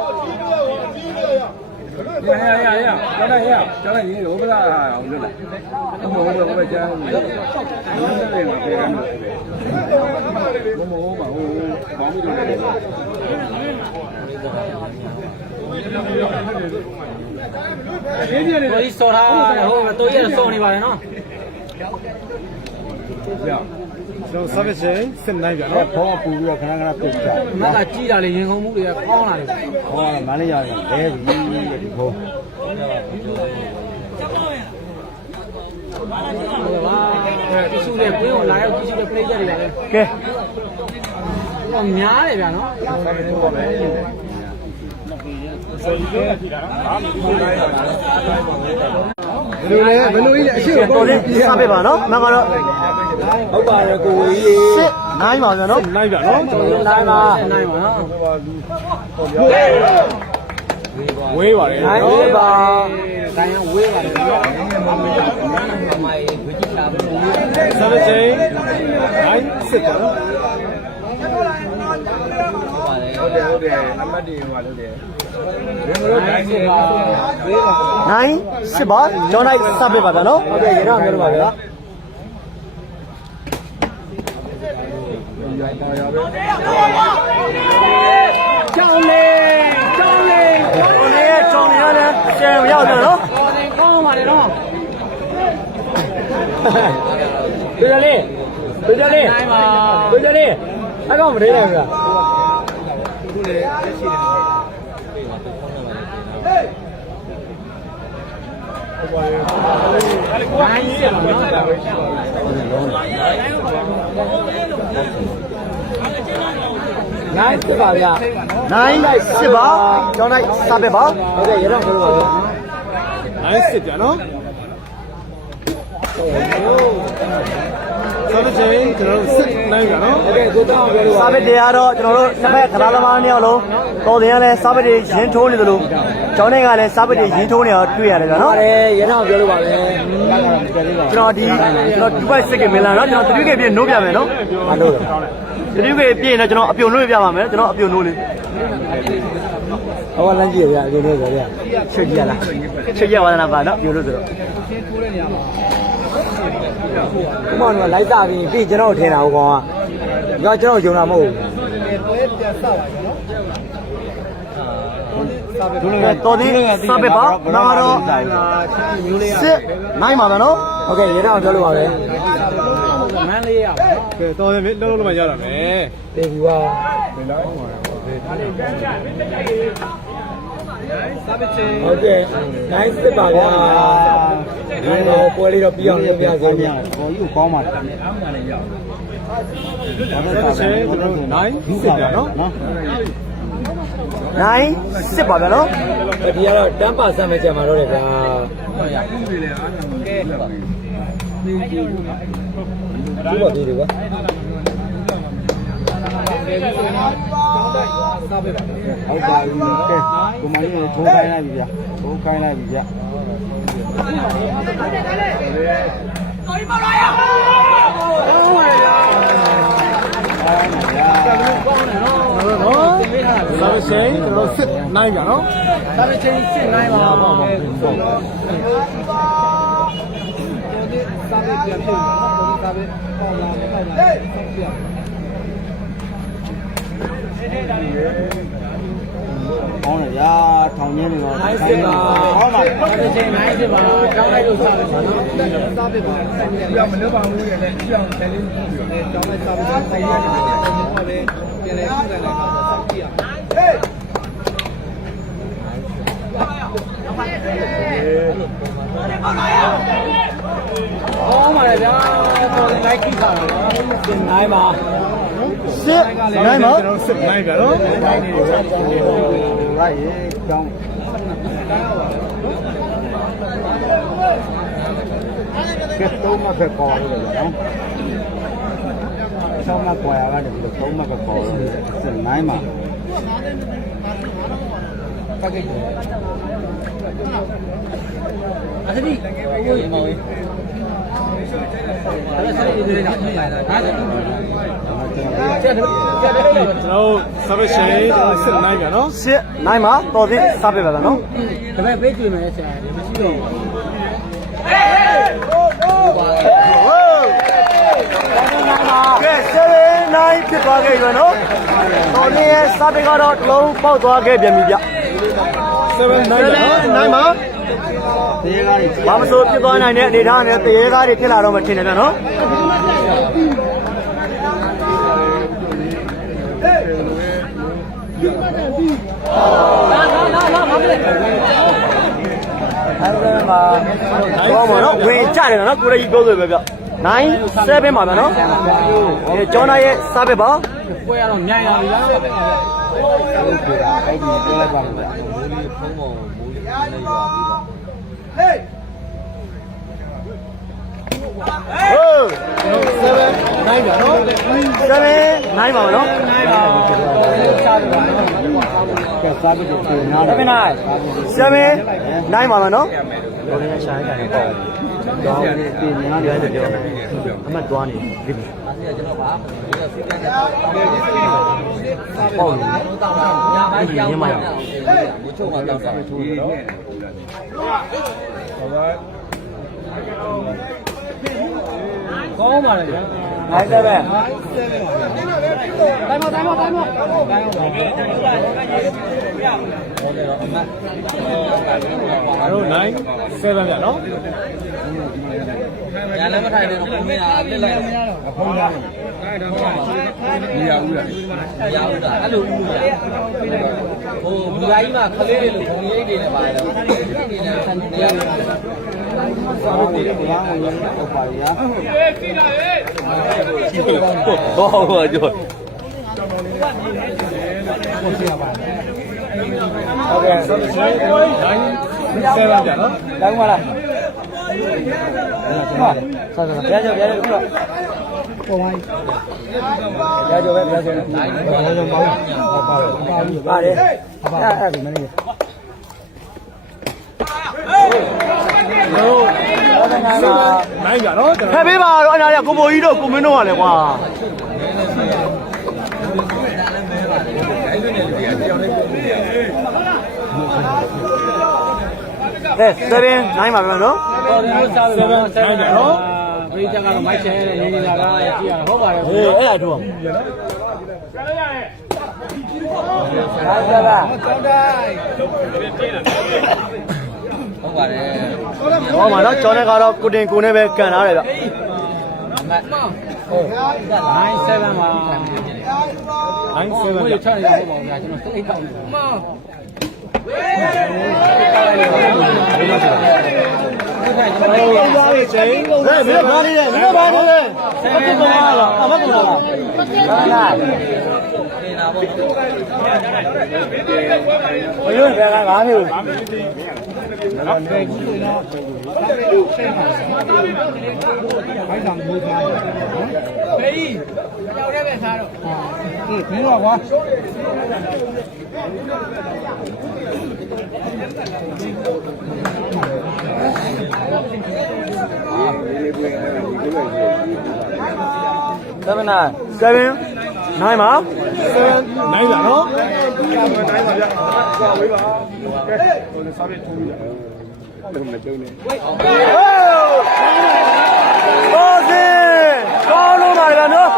ကျောင်းလိုက်ရေဟိုဘလားအောင်လို့လားဘုံဘုံဘယ်ကျန်းနေတယ်ပြေကမ်းလို့ဘုံဘုံပါဟိုဘာမှမလုပ်ဘူး ကိုကြီးစော်ထားဟိုတော့ရစော်နေပါလေနော် ရကျွန်တော် service စစ်နိုင်ကြနော်ဘောပူပြီးတော့ခဏခဏပြုတ်ကြ အမကကြီးလာလေရင်ခုံမှုတွေကကောင်းလာတယ် ဟောမလေးရတယ်လဲပြီဒီဘော ဟုတ်ပါတီရှူတွေကွင်းကိုလာရောက်တီရှူတွေပရိသတ်တွေပါလေ ကဲ ဟောများတယ်ဗျာနော် service တော့ပါပဲဘယ်လိုလဲအရှိ ကဲတော်သေးစားပေးပါနော်အမှန်ကတော့ ဟုတ်ပါတယ်ကိုဝေးကြီး စစ်နိုင်ပါဗျာနော် နိုင်ပြနော် နိုင်ပါနိုင်ပါနော် ဝေးပါတယ် နိုင်စစ်ပါ တိုင်းဝေးပါတယ်ဗျာမိုင်ဝေးကြည့်လာဘူး service နိုင်စစ်တယ်နော်ဟုတ်တယ်အမတ်တွေဟိုလုပ်တယ်ဘယ်လိုတိုင်းစစ်ပါဝေးပါ နိုင်စစ်ပါကျွန်တော်လိုက်စားပေးပါဗျာနော်ဟုတ်ကဲ့ရတော့ပြောလို့ပါဗျာ ကြောင်းလေကြောင်းလေ ကိုနေရဲ့ချောင်းနေရတယ်ကျန်ရောက်ကြနော် တော်နေကောင်းပါလေနော် တွေ့ကြလေတွေ့ကြလေ နိုင်ပါ တွေ့ကြလေအကောင်မနေနိုင်ဘူးလား နိုင်ရပါနော် နိုင်စစ်ပါဗျာနိုင်လိုက်စစ်ပါကျွန်တော်လိုက်စားပေးပါဟုတ်ကဲ့ရတော့ပြောလို့ပါဗျာ နိုင်စစ်ကြနော် service ကျွန်တော်စစ်နိုင်ကြနော် ဟုတ်ကဲ့ကိုတောင်းပြောလို့ပါစားပေးတရားတော့ကျွန်တော်တို့တစ်ဖက်ကလားသမားနှစ်ယောက်လုံးတော်တယ်ကလည်းစားပေးတွေရင်းထိုးနေသလိုကျောင်းထဲကလည်းစားပေးတွေရင်းထိုးနေတော့တွေ့ရတယ်ဗျာနော်ဟုတ်တယ်ရတော့ပြောလို့ပါပဲကျွန်တော်ဒီဒူဘိုက်စစ်ကမလာနော်ကျွန်တော်တတိကေပြည့်နိုးပြမယ်နော်မလို့တတိကေပြည့်ရင်တော့ကျွန်တော်အပြုံနိုးပြပါမယ်ကျွန်တော်အပြုံနိုးလေးဟောလမ်းကြည့်ရဗျာအပြုံနိုးဆိုဗျာချက်ကြည့်ရလားချက်ရပါလားပါနော်အပြုံနိုးဆိုတော့ ဥမောင်ကလိုက်စားပြီးပြီးကျွန်တော်ထင်တာဟိုကောင်ကကျွန်တော်ယုံတာမဟုတ်ဘူးတော်သေးစားပေးပါနာတော့စစ်နိုင်ပါတော့နော်ဟုတ်ကဲ့ရေတော့ပြောလို့ပါပဲ မန်းလေးရပါ ကဲတော်တယ်လုံးလုံးမရတာမယ် တေကူပါ ဟုတ်ကဲ့နိုင်စစ်ပါဗျာဒီတော့ပွဲလေးတော့ပြီးအောင်လုပ်ပြစေဗျာကိုကြီးကိုကောင်းပါတယ်နိုင်စစ်ပါနော်နိုင်စစ်ပါဗျာနော်ဒီကတော့တန်းပါဆက်မဲ့ကြမှာတော့လေဗျာဒီပါသေးတယ်ကွာဟုတ်ပါပြီကဲကိုမလေးကိုထိုးခိုင်းလိုက်ပြီဗျာထိုးခိုင်းလိုက်ပြီဗျာတော်ပါလားနော်စာရချင်းကျွန်တော်စစ်နိုင်ပါနော်စာရချင်းစစ်နိုင်ပါစာရပြန်ဖြစ်နော်စာရဟေးကောင်းတယ်ဗျာထောင်ရင်းနေတော့နိုင်စစ်ပါကောင်းပါစာရချင်းနိုင်စစ်ပါကောင်းလိုက်လို့စားတယ်နော်စားပြပါပြောင်းမလို့ပါဘူးရဲ့လည်းပြောင်းတယ်လေးတောင်းလိုက်စားပြီးဆိုင်ရတယ်ဟောပဲပြန်လဲပြန်လိုက်တော့စောင့်ကြည့်ရဟေးအော်မာလေဗျာပေါ်လိုက်ကြည့်တာတော့နိုင်ပါစစ်နိုင်ပါကျွန်တော်စစ်နိုင်ပါနော်နိုင်နေတယ်right ကြောင်းကဲတော့မဖက်ပေါ်လို့နော်ဆောင်းမကွာရတယ်ဒီတော့မဖက်ပေါ်လို့စစ်နိုင်ပါအဲ့ဒီကိုရမောင်းအဲ့ဒါဆက်ရည်တွေတော့ညာတာဒါကျွန်တော် service ရှင်းကျွန်တော်စစ်နိုင်ပြန်နော်စစ်နိုင်ပါတော်သေးစားပြပါလားနော်ဒါပေမဲ့ပေးကြွေမယ်ဆရာမရှိတော့ဘူးကဲ7-9ဖြစ်သွားခဲ့ပြီနော်တော်လေးရဲ့စားပြကတော့တစ်လုံးပေါက်သွားခဲ့ပြန်ပြီဗျ7-9ပါတေးကားတွေဘာမဆိုဖြစ်သွားနိုင်တဲ့အနေအထားနဲ့တေးကားတွေဖြစ်လာတော့မှထင်တယ်ဗျနော်အဲ့ဒါမှတော့ဝင်ကြတယ်နော်ကိုရကြီးပြောလို့ပဲဗျ9-7ပါဗျနော်ကျောင်းသားရဲ့စားပဲပါပွဲရတော့ညံ့ရပြီလားဟုတ်ကဲ့ပါဗျဟုတ်ကဲ့အဲ့ဒီပြောလိုက်ပါဗျာမိုးလေးဖုံးပေါ်မိုးလေးနေရွာပြီးတော့ဟေး7-9ပါနော်7-9ပါမနော်9ပါကဲစားပြီးတော့နားတယ်7-9ပါမနော်တော်လေးရှာရိုက်တာပေါ့တော့ပြင်ညာတယ်ပြောအမှတ်သွားနေပြီကျွန်တော်ပါစီးပြန်တယ်ပေါ့ညာပိုင်းကြောင်းပါမချုံမှာတောင်းစားထိုးတယ်နော်ကောင်းပါလေဗျာနိုင်တယ်ပဲတိုင်းမတိုင်းမတိုင်းမတိုင်းမတို့9 7ဗျာနော်ညာလည်းမထိုင်နဲ့ဘုံမင်းကလက်လိုက်အဖုံးသားမရဘူးလားမရဘူးလားအဲ့လိုဦးလားဟိုဘူလာကြီးမှာခလေးတွေလို့ဘုံရိပ်တွေနဲ့ပါတယ်ဒီနေ့ဆန်နေရတယ်စားပြီးတော့ဘာမှမလုပ်ပါဘူးညာတော့ကြောဟုတ်ကဲ့ဆက်ပြီး9 7ဗျာနော်တိုင်းပါလားဟာဆက်ဆက်ပြရကြပြရကြပုံဝိုင်းပြရကြပဲပြရကြနိုင်ပါတော့မောင်းပါတယ်အဲ့ဒီမနေ့နိုင်ကြနော်ဖက်ပေးပါတော့အနာရကိုဘိုကြီးတို့ကိုမင်းတို့ကလည်းကွာ7-9ပါဗျာနော်တော်တယ်လို့စားလို့7နော်ပရိသတ်ကတော့မိုက်ချဲတဲ့ရင်းနေတာကကြည့်ရဟုတ်ပါတယ်ဟေးအဲ့ဒါထိုးအောင်ဒါကြလားကျောင်းတိုင်းဟုတ်ပါတယ်ဟောမှာနော်ကျောင်းထဲကတော့ကိုတင်ကိုနဲ့ပဲကန်ထားတယ်ဗျဟုတ်9-7ပါ9-7ဘယ်လိုချရရဟုတ်ပါဦးဗျာကျွန်တော်စိတ်တောက်နေပါ 9မှာ နိုင်လားနော် ကောင်းလို့ပါဗျာနော်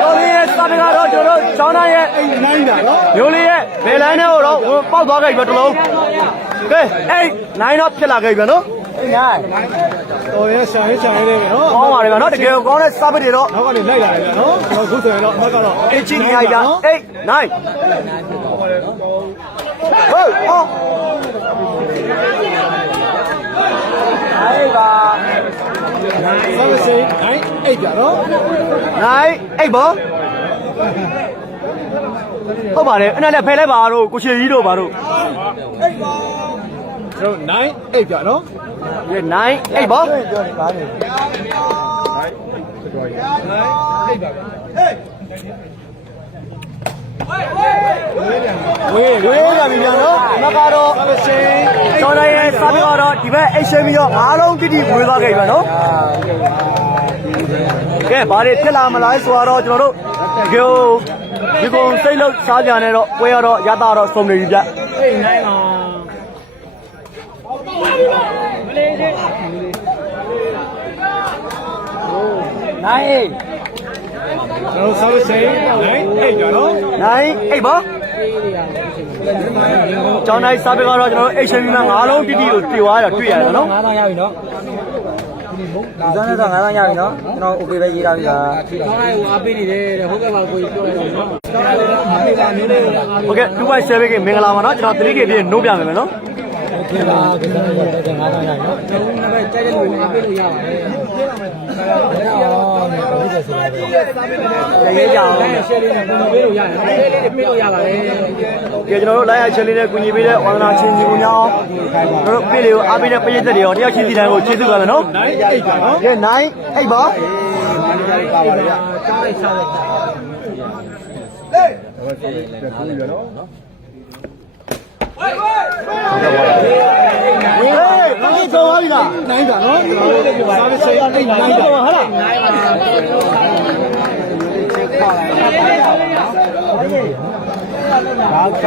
တော်လေးရဲ့စာပေကတော့ကျွန်တော်တို့ချောင်းသားရဲ့ နိုင်တာနော် မျိုးလေးရဲ့ဘယ်လမ်းထဲကိုတော့ပေါက်သွားခဲ့ပြီတလုံးကဲအဲ့9တော့ဖြစ်လာခဲ့ပြီနော်9 တော်ရဲ့ရှာရေးချာရေးလေးပဲနော် ကောင်းပါလေဗျာနော်တကယ်ကောင်းတဲ့စာပေတွေတော့ နောက်ကနေလိုက်လာတယ်ဗျာနော်ကျွန်တော်ခုဆိုရင်တော့အမကတော့ အချင်းကြီးလိုက်တာ8 9ဟုတ်ဟောအဲ့ပါ ဆက်မစိနိုင်အိတ်ကြနော် နိုင်အိတ်ဘောဟုတ်ပါတယ်အဲ့နဲ့ဖယ်လိုက်ပါတော့ကိုချီကြီးတို့ပါတော့ ကျွန်တော်နိုင်အိတ်ကြနော် ဒီနိုင်အိတ်ဘော ဝေး ဝေးကြပြီဗျာနော်မကတော့ကျော်တိုင်းရဲ့စာပေကတော့ဒီဘက်အိတ်ရှင်းပြီးတော့အားလုံးတိတိဝေးသွားခဲ့ပြီဗျာနော်ကဲဘာတွေဖြစ်လာမလားဆိုတော့ကျွန်တော်တို့ဒီကုန်းစိတ်လို့စားကြတယ်တော့ပွဲရတော့ရတာတော့စုံနေပြီဗျအိတ်နိုင်ပါနိုင် ကျွန်တော်ဆက်မစိနိုင်အိတ်ကြနော် နိုင်အိတ်ဘောကျောင်းတိုင်းစာပေကတော့ကျွန်တော်တို့အိတ်ရှင်းပြီးမှ9လုံးတိတိကိုပြေသွားတော့တွေ့ရတယ်နော် 900ရပြီနော်ဒီစားနဲ့တော့900ရပြီနော်ကျွန်တော် okay ပဲရေးထားပြီလားကောင်းလိုက်ကိုအားပေးနေတယ်တဲ့ဟုတ်ကဲ့ပါကိုကြီးပြောလိုက်တော့နော်ကောင်းလိုက်တော့အားပေးပါနေတယ် ဟုတ်ကဲ့2.7 ကမင်္ဂလာပါနော်ကျွန်တော် 3K ပြည့်နိုးပြမယ်နော် โอเคပါဒီစားနဲ့တော့900ရပြီနော်ကျွန်တော်ကပဲတိုက်တဲ့လူအားပေးလို့ရပါတယ်ဟုတ်တယ်ဆိုတော့ ရေးကြအောင် ရှယ်လေးနဲ့ပုံပေးလို့ရတယ်နော်ပေးလေးပေးလို့ရပါတယ် ကဲကျွန်တော်တို့ live အချက်လေးနဲ့ကူညီပေးတဲ့ဝန္ဒနာချင်းကြီးကိုများအောင်ကျွန်တော်တို့ပြည်လေးကိုအားပေးတဲ့ပရိသတ်တွေရောတယောက်ချင်းစီတိုင်းကိုကျေးဇူးပါမယ်နော် နိုင်အိတ်ကြနော် ကဲနိုင်အိတ်ပါ ပါပါလေဗျာ ကျောင်းလိုက်စားလိုက် တော့ဆက်လက်ကူရနော် ဟေးဘာကြီးဆုံးသွားပြီလား နိုင်တာနော်ကျွန်တော်တို့ဆက်မစိအိတ်နိုင်တာ ဟုတ်လား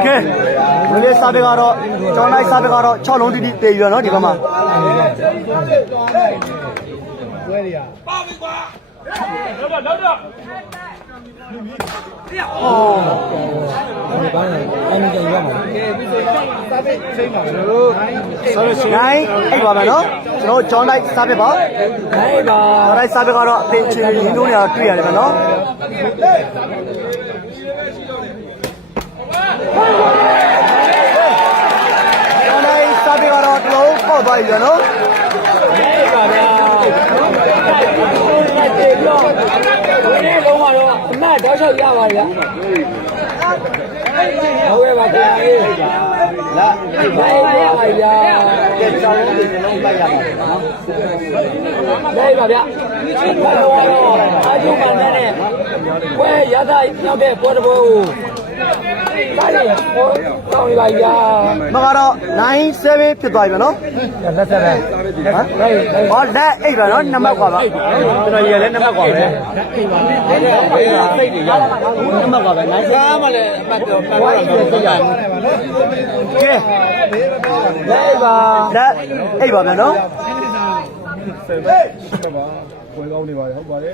ကဲဒီနေ့စာပေကတော့ကျောင်းလိုက်စာပေကတော့6လုံးတိတိတည်ပြီနော်ဒီဘက်မှာနိုင်အိတ်ပါမယ်နော်ကျွန်တော်ကျောင်းလိုက်စာပေပါနိုင်ပါကျောင်းလိုက်စာပေကတော့အတင်ချင်းရင်းလို့နေတော့တွေ့ရတယ်နော်ကျောင်းလိုက်စာပေကတော့တလုံးပေါက်သွားပြီနော်နိုင်ပါဗျာဒီပြောဒီနေ့လုံးကတော့အမှတ်တောက်လျှောက်ရပါဗျာဟုတ်ကဲ့ပါခင်ဗျာလာလိုက်ပါဗျာကဲကျောင်းလုံးဒီလုံးလိုက်ရပါမယ်နော်လိုက်ပါဗျာဘာလို့တော့အာဂျုံကန်နဲ့ဝဲရသရောက်တဲ့ပွဲတော်ကိုဒါရပေါ်တောင်းလိုက်ပါမကတော့97ဖြစ်သွားပြီနော်လက်ဆက်ပဲဟမ်ဟောလက်အိတ်ပါနော်နံပါတ်กว่าပါကျွန်တော်ရည်လဲနံပါတ်กว่าပဲအိတ်ပါစိတ်တွေရနံပါတ်กว่าပဲနိုင်စားမှလည်းအမှတ်ပြောပတ်တော့စိတ်ရကဲလက်ပါလက်အိတ်ပါဗျာနော် ဝယ်ကောင်းနေပါလေဟုတ်ပါတယ်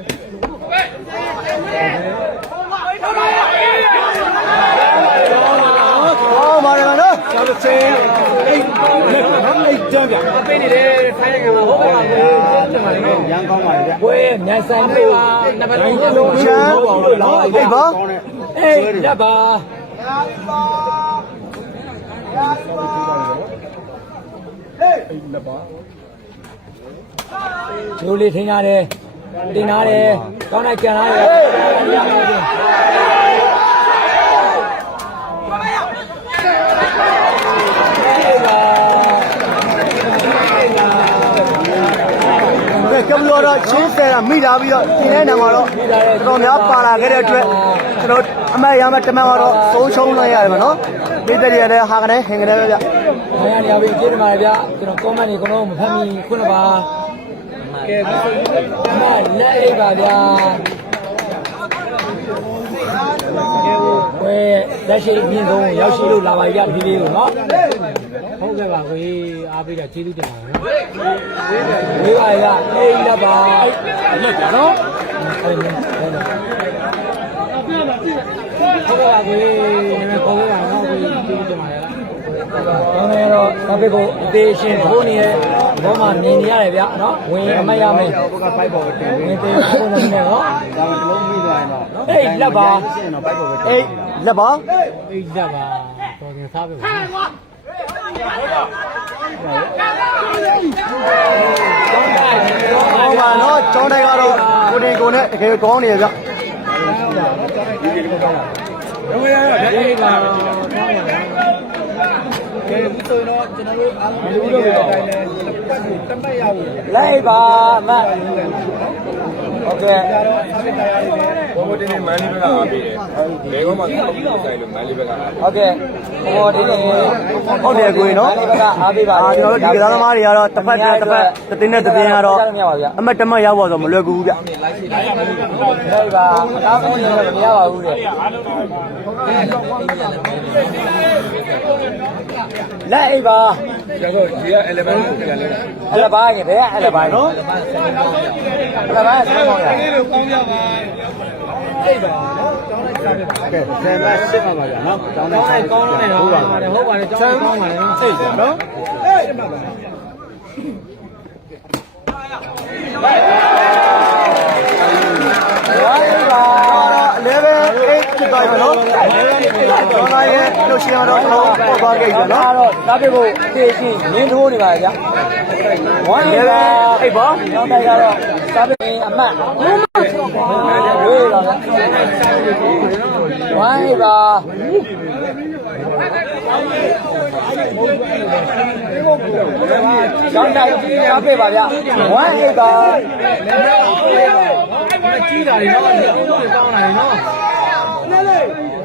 ဟောပါတယ်နော် ဆက်မစိအိတ်အိတ်ကြမ်းပြ ပေးနေတယ်ထိုင်းနိုင်ငံမှာဟုတ်ပါဘူးရန်ကောင်းပါလေဗျဘွေးမြန်ဆိုင်လို့နံပါတ်1လုံး ချမ်းအိတ်ပါ အေးလက်ပါ ဂျိုးလေးထင်းရတယ်တင်ထားတယ်ကောင်းလိုက်ကြံလာတယ်ကမလို့တော့ချင်းဆယ်တာမိသားပြီးတော့တင်တဲ့နေမှာတော့တော်များပါလာခဲ့တဲ့အတွက်ကျွန်တော်အမတ်ရမယ်တမန်ကတော့သုံးချုံလိုက်ရတယ်ဗောနော်ဒီတည်းရတဲ့ဟာကနေဟင်ကနေပဲဗျမရရပြီကျေးဇူးပါတယ်ဗျကျွန်တော် comment တွေကတော့မဖတ်မိခုနပါကဲမလက်အိပ်ပါဗျာဝဲလက်ရှိမြင့်ဆုံးရောက်ရှိလို့လာပါရပြီလေးကိုနော်ဟုတ်ကဲ့ပါခွေအားပေးတာကျေးဇူးတင်ပါတယ်နော်ဝေးပါရအိပ်လက်ပါလက်ပါနော်ဟုတ်ကဲ့ပါခွေနည်းနည်းခေါ်ရအောင်နော်ခွေကျေးဇူးတင်ပါတယ်တော့လည်းတော့ဒါပေမဲ့အသေးရှင်ထိုးနေတဲ့ဘောမှာမြင်နေရတယ်ဗျနော်ဝင်အမတ်ရမယ်ဘက်ကပိုက်ပေါ်တင်ဝင်သေးဖို့နေတယ်နော်ဒါမှတလုံးပြီးသွားရင်တော့အေးလက်ပါရှင်းတော့ပိုက်ပေါ်ပဲအေးလက်ပါအေးလက်ပါတော်ရင်စားပဲကောင်းပါနော်ကျောင်းတိုင်းကတော့ကိုတင်ကိုနဲ့တကယ်ကောင်းနေရဗျဘယ်လိုလဲဒီကတော့ကဲဒီဆိုတော့ကျွန်တော်တို့အားလုံးပြောတဲ့အတိုင်းလဲပတ်ကိုတတ်ရဘူးလိုက်ပါမဟုတ်ကဲ့ဘောမတင်နေမန်လေးဘက်ကအားပေးတယ်ဘယ်ကောမှဆိုင်လို့မန်လေးဘက်ကဟုတ်ကဲ့ဟောဒီနေ့ဟုတ်တယ်ကိုရင်နော်မန်လေးဘက်ကအားပေးပါကျွန်တော်တို့ဒီကစားသမားတွေကတော့တစ်ဖက်တစ်ဖက်တစ်တင်းနဲ့တစ်တင်းကတော့အမတ်တမတ်ရောက်ပါဆိုမလွယ်ကူဘူးဗျလိုက်ပါအကားမနေလည်းမရပါဘူးတဲ့လက်အိပ်ပါကျွန်တော်ဒီက 11 ကိုပြန်လဲ11ရင်ဘယ်က11နော်11ဆက်ပါရဒီလိုကောင်းကြပါအိပ်ပါနော်တောင်းလိုက်စားပြပါကဲဆယ်မရှင်းပါပါဗျာနော်တောင်းလိုက်ကောင်းတယ်နော်ဟုတ်ပါတယ်တောင်းလိုက်ကောင်းပါတယ်နော်စိတ်နော်အေးပါပါ11 8ဖြစ်သွားပြီနော်ကျောင်းသားရဲ့လှုပ်ရှားတော့တော့ပေါ်သွားခဲ့ပြီနော်တော့ဒါပေဖို့အသေးချင်းလင်းထိုးနေပါဗျာ11 8ပါနောက်တိုက်ကတော့ဒါပေအမှတ်ဝေးပါဗျာဝိုင်းပါကျောင်းတိုက်ဒါပေပါဗျာဝိုင်းပါကြီးတာတွေနော်ဒီလိုကောင်းတာတွေနော်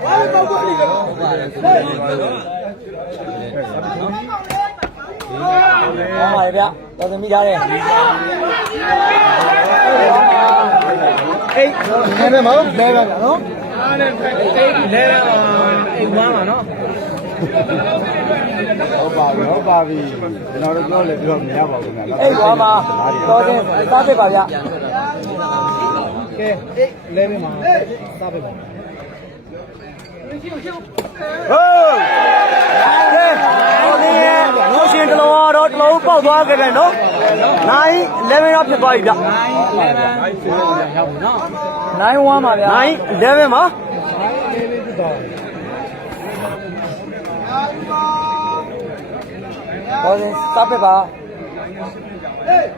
ဘာလို့ပေါက်နေလဲဟောပါဗျာတော်သမီးထားတယ်အေးနေမယ်မဟုတ်လဲပါနော်အားလည်းလဲရအောင်အိမ်ဝမ်းပါနော်ဟုတ်ပါပြီကျွန်တော်တို့ပြောလဲပြောမရပါဘူးခင်ဗျာအိမ်ဝမ်းပါတော်တယ်စားဖြစ်ပါဗျာကဲလဲနေမှာစားဖြစ်ပါဟုတ်ကဲလို့ရှင်တလုံးတော့တလုံးပေါက်သွားခဲ့တယ်နော်9 11တော့ဖြစ်သွားပြီဗျ9 11ရောက်ပြီနော်9 1ပါဗျာ9 11ပါတော်ရင်စားဖြစ်ပါဟေး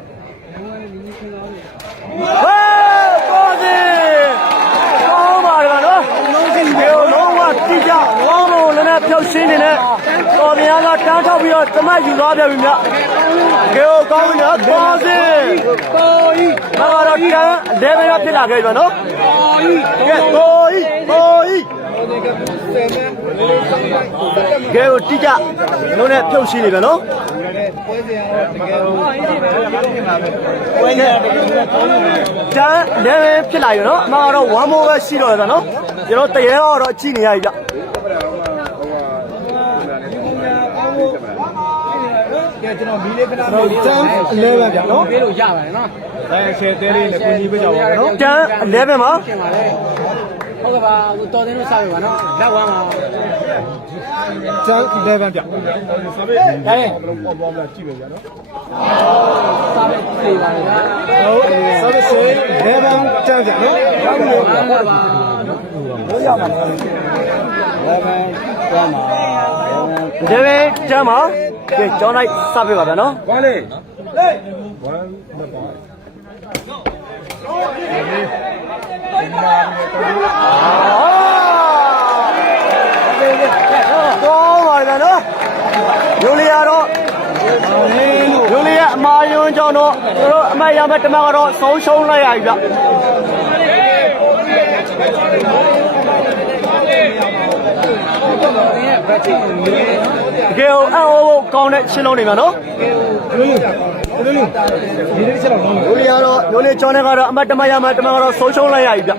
ပေါ်စီကောင်းပါတော့နော်လုံးစီပြောလုံးဝတိကျလောင်းလုံးလည်းဖြောက်ရှင်းနေတဲ့တော်များကတန်းထောက်ပြီးတော့တမတ်ယူသွားပြန်ပြီမြတ်ကေကိုကောင်းပြီနော်ပေါ်စီပေါ်ဤမကတော့တန်း11တော့ဖြစ်လာခဲ့ပြီနော်ကဲပေါ်ဤကဲကိုတိကျလုံးနဲ့ဖြုတ်ရှင်းနေပြန်နော်ပွဲစဉ်ကတော့တကယ်ပွဲစဉ်တန်းလည်းဖြစ်လာပြီနော်အမှကတော့1 more ပဲရှိတော့တယ်နော်ကျွန်တော်တရေတော့ကြည့်နေရပြီဗျကဲကျွန်တော်မီးလေးခဏတော့တန်း11ဗျနော်ပြေးလို့ရပါတယ်နော်ဒါရှယ်တဲလေးနဲ့ကိုကြီးပြကြပါဦးနော်တန်း11ပါဟုတ်ကဲ့ပါတော်တင်လို့စားပြီပါနော်လက်ဝမ်းပါကျန်11ပြစားပေးဒါရင်ပေါ်ပေါ်လာကြည့်ပဲဗျာနော်စားပေးပြေးပါလေဟုတ်စားပေး11ကျန်ကြနော်ရောက်လို့ပါလို့ရပါမယ်11ကျန်ပါ这边这嘛，给叫来啥别个的喏？完嘞，多嘛的喏，有理啊喏，有理啊，马云叫喏，说买要买这么个喏，手手来呀一个。给我按我讲的青龙里面喏。有理啊喏，有理叫那个喏，买这么要买这么个喏，手手来呀一个。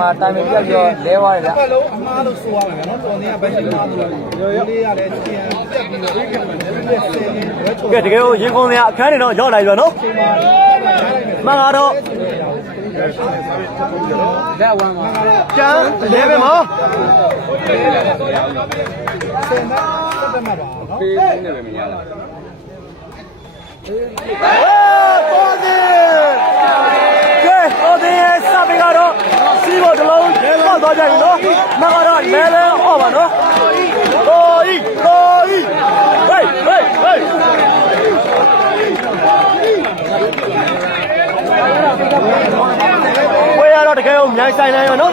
မှာတိုင်ပင်ပြတ်ပြောလဲသွားတယ်ဗျကဲတကယ်ကိုရင်ကုန်စရာအခန်းတွေတော့ရောက်လာပြီနော်မှန်ကတော့လက်ဝမ်းမှာကျန်လဲပဲမတော်တယ်ရဲ့စပီကတော့စီးဖို့တလုံးပေါက်သွားကြပြီနော်မှန်ကတော့လဲလဲဟောပါနော်တော်ဤဟေးဟေးဝေးရတော့တကယ်ကိုမြိုင်ဆိုင်နိုင်ရောနော်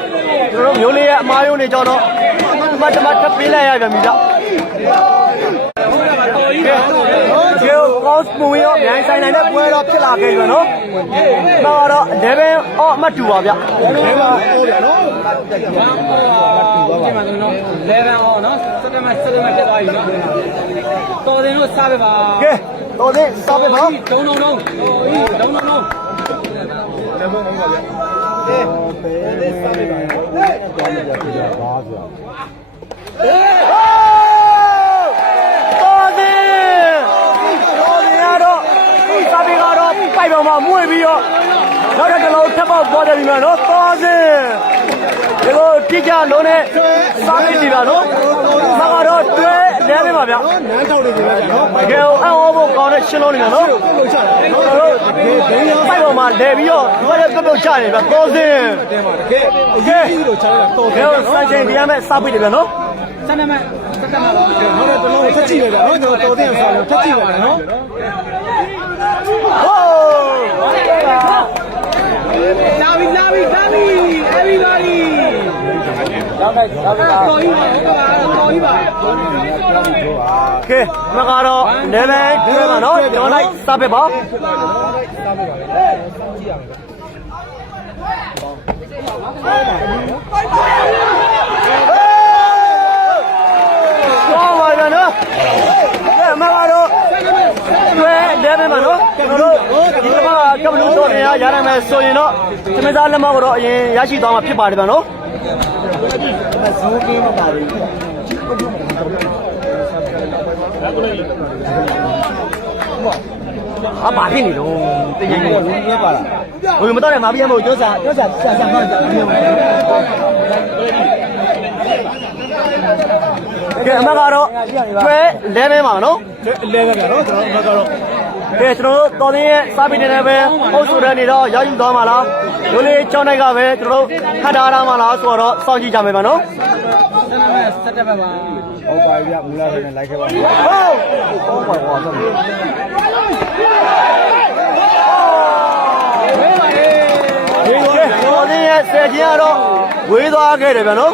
ကျွန်တော်တို့မျိုးလေးရဲ့အမားယုံနေကြတော့မတ်တမတ်ထပ်ပေးလိုက်ရပြန်ပြီဗျကျေကောင်းမဝင်ရောမြိုင်ဆိုင်နိုင်တဲ့ပွဲတော့ဖြစ်လာခဲ့ပြီနော်တော့11အော့အမှတ်တူပါဗျ11အော်ဗျာနော်ဒီမှာနော်11အော်နော်17မှတက်သွားပြီနော်တော်တယ်လို့စားပဲပါ ကဲတော်တယ်စားပဲပါတုံးလုံးပိုက်ပေါ်မှာမွေပြီးတော့နောက်တစ်လုံးထပ်ပေါက်ပေါ်တယ်ပြီနော်တော်စင်ဒီလိုတိကျလုံးနဲ့စားမိပြီပါနော်မကတော့တွဲလဲပေးပါဗျာနန်းထောက်နေပြီနော်တကယ်အော်ဖို့ကောင်းတဲ့ရှင်းလုံးနေနော်ပိုက်ပေါ်မှာလဲပြီးတော့ဘာလဲပြုတ်ချနေဗျာတော်စင်တင်းပါတကယ်အရေးကြီးလို့ချလိုက်တာတော်တယ်နော်ဆိုင်ချင်းတရားမဲ့စားပြီးတယ်ဗျာနော်ဆက်နမပါနောက်တော့တလုံးထက်ကြည့်လိုက်တာနော်ကျွန်တော်တော်တဲ့ဆောင်းထက်ကြည့်လိုက်တာနော်လာပြီ everybody တော်ကြီးပါကဲမကတော့လည်းပဲကျွဲပါနော်ကျော်လိုက်စားပဲပါသွားပါရနော်ကဲမကတော့ကျွဲလည်းပဲပါနော်ကျွန်တော်တို့ဒီကမကပ်လို့တော့နေရရနိုင်မယ်ဆိုရင်တော့သမီးသားလက်မကတော့အရင်ရရှိသွားမှာဖြစ်ပါတယ်ဗျာနော်ဇိုးကင်းမပါဘူးအပါဖြစ်နေတော့တကယ်ကြီးဝင်ပြပါလားဝင်မတော့တယ်မပြတ်မို့ကျောစာမှန်ကဲအမကတော့ကျွဲလဲမဲပါနော်လဲပဲဗျာနော်ကျွန်တော်အမကတော့ကဲကျွန်တော်တို့တော်င်းရဲ့စားပြီးနေပဲအုပ်စုထဲနေတော့ရောက်ယူသွားမှာလားလူလေးကြောင်းတိုက်ကပဲကျွန်တော်တို့ခတ်ထားတာမှာလားဆိုတော့စောင့်ကြည့်ကြမယ်ဗျာနော်17ပဲပါဟုတ်ပါပြီဗျမူလာဆိုရင်လိုက်ခဲ့ပါမယ်ဟုတ်ပါပါဆက်ပြီးတော်င်းရဲ့ဆယ်ချင်းကတော့ဝေးသွားခဲ့တယ်ဗျာနော်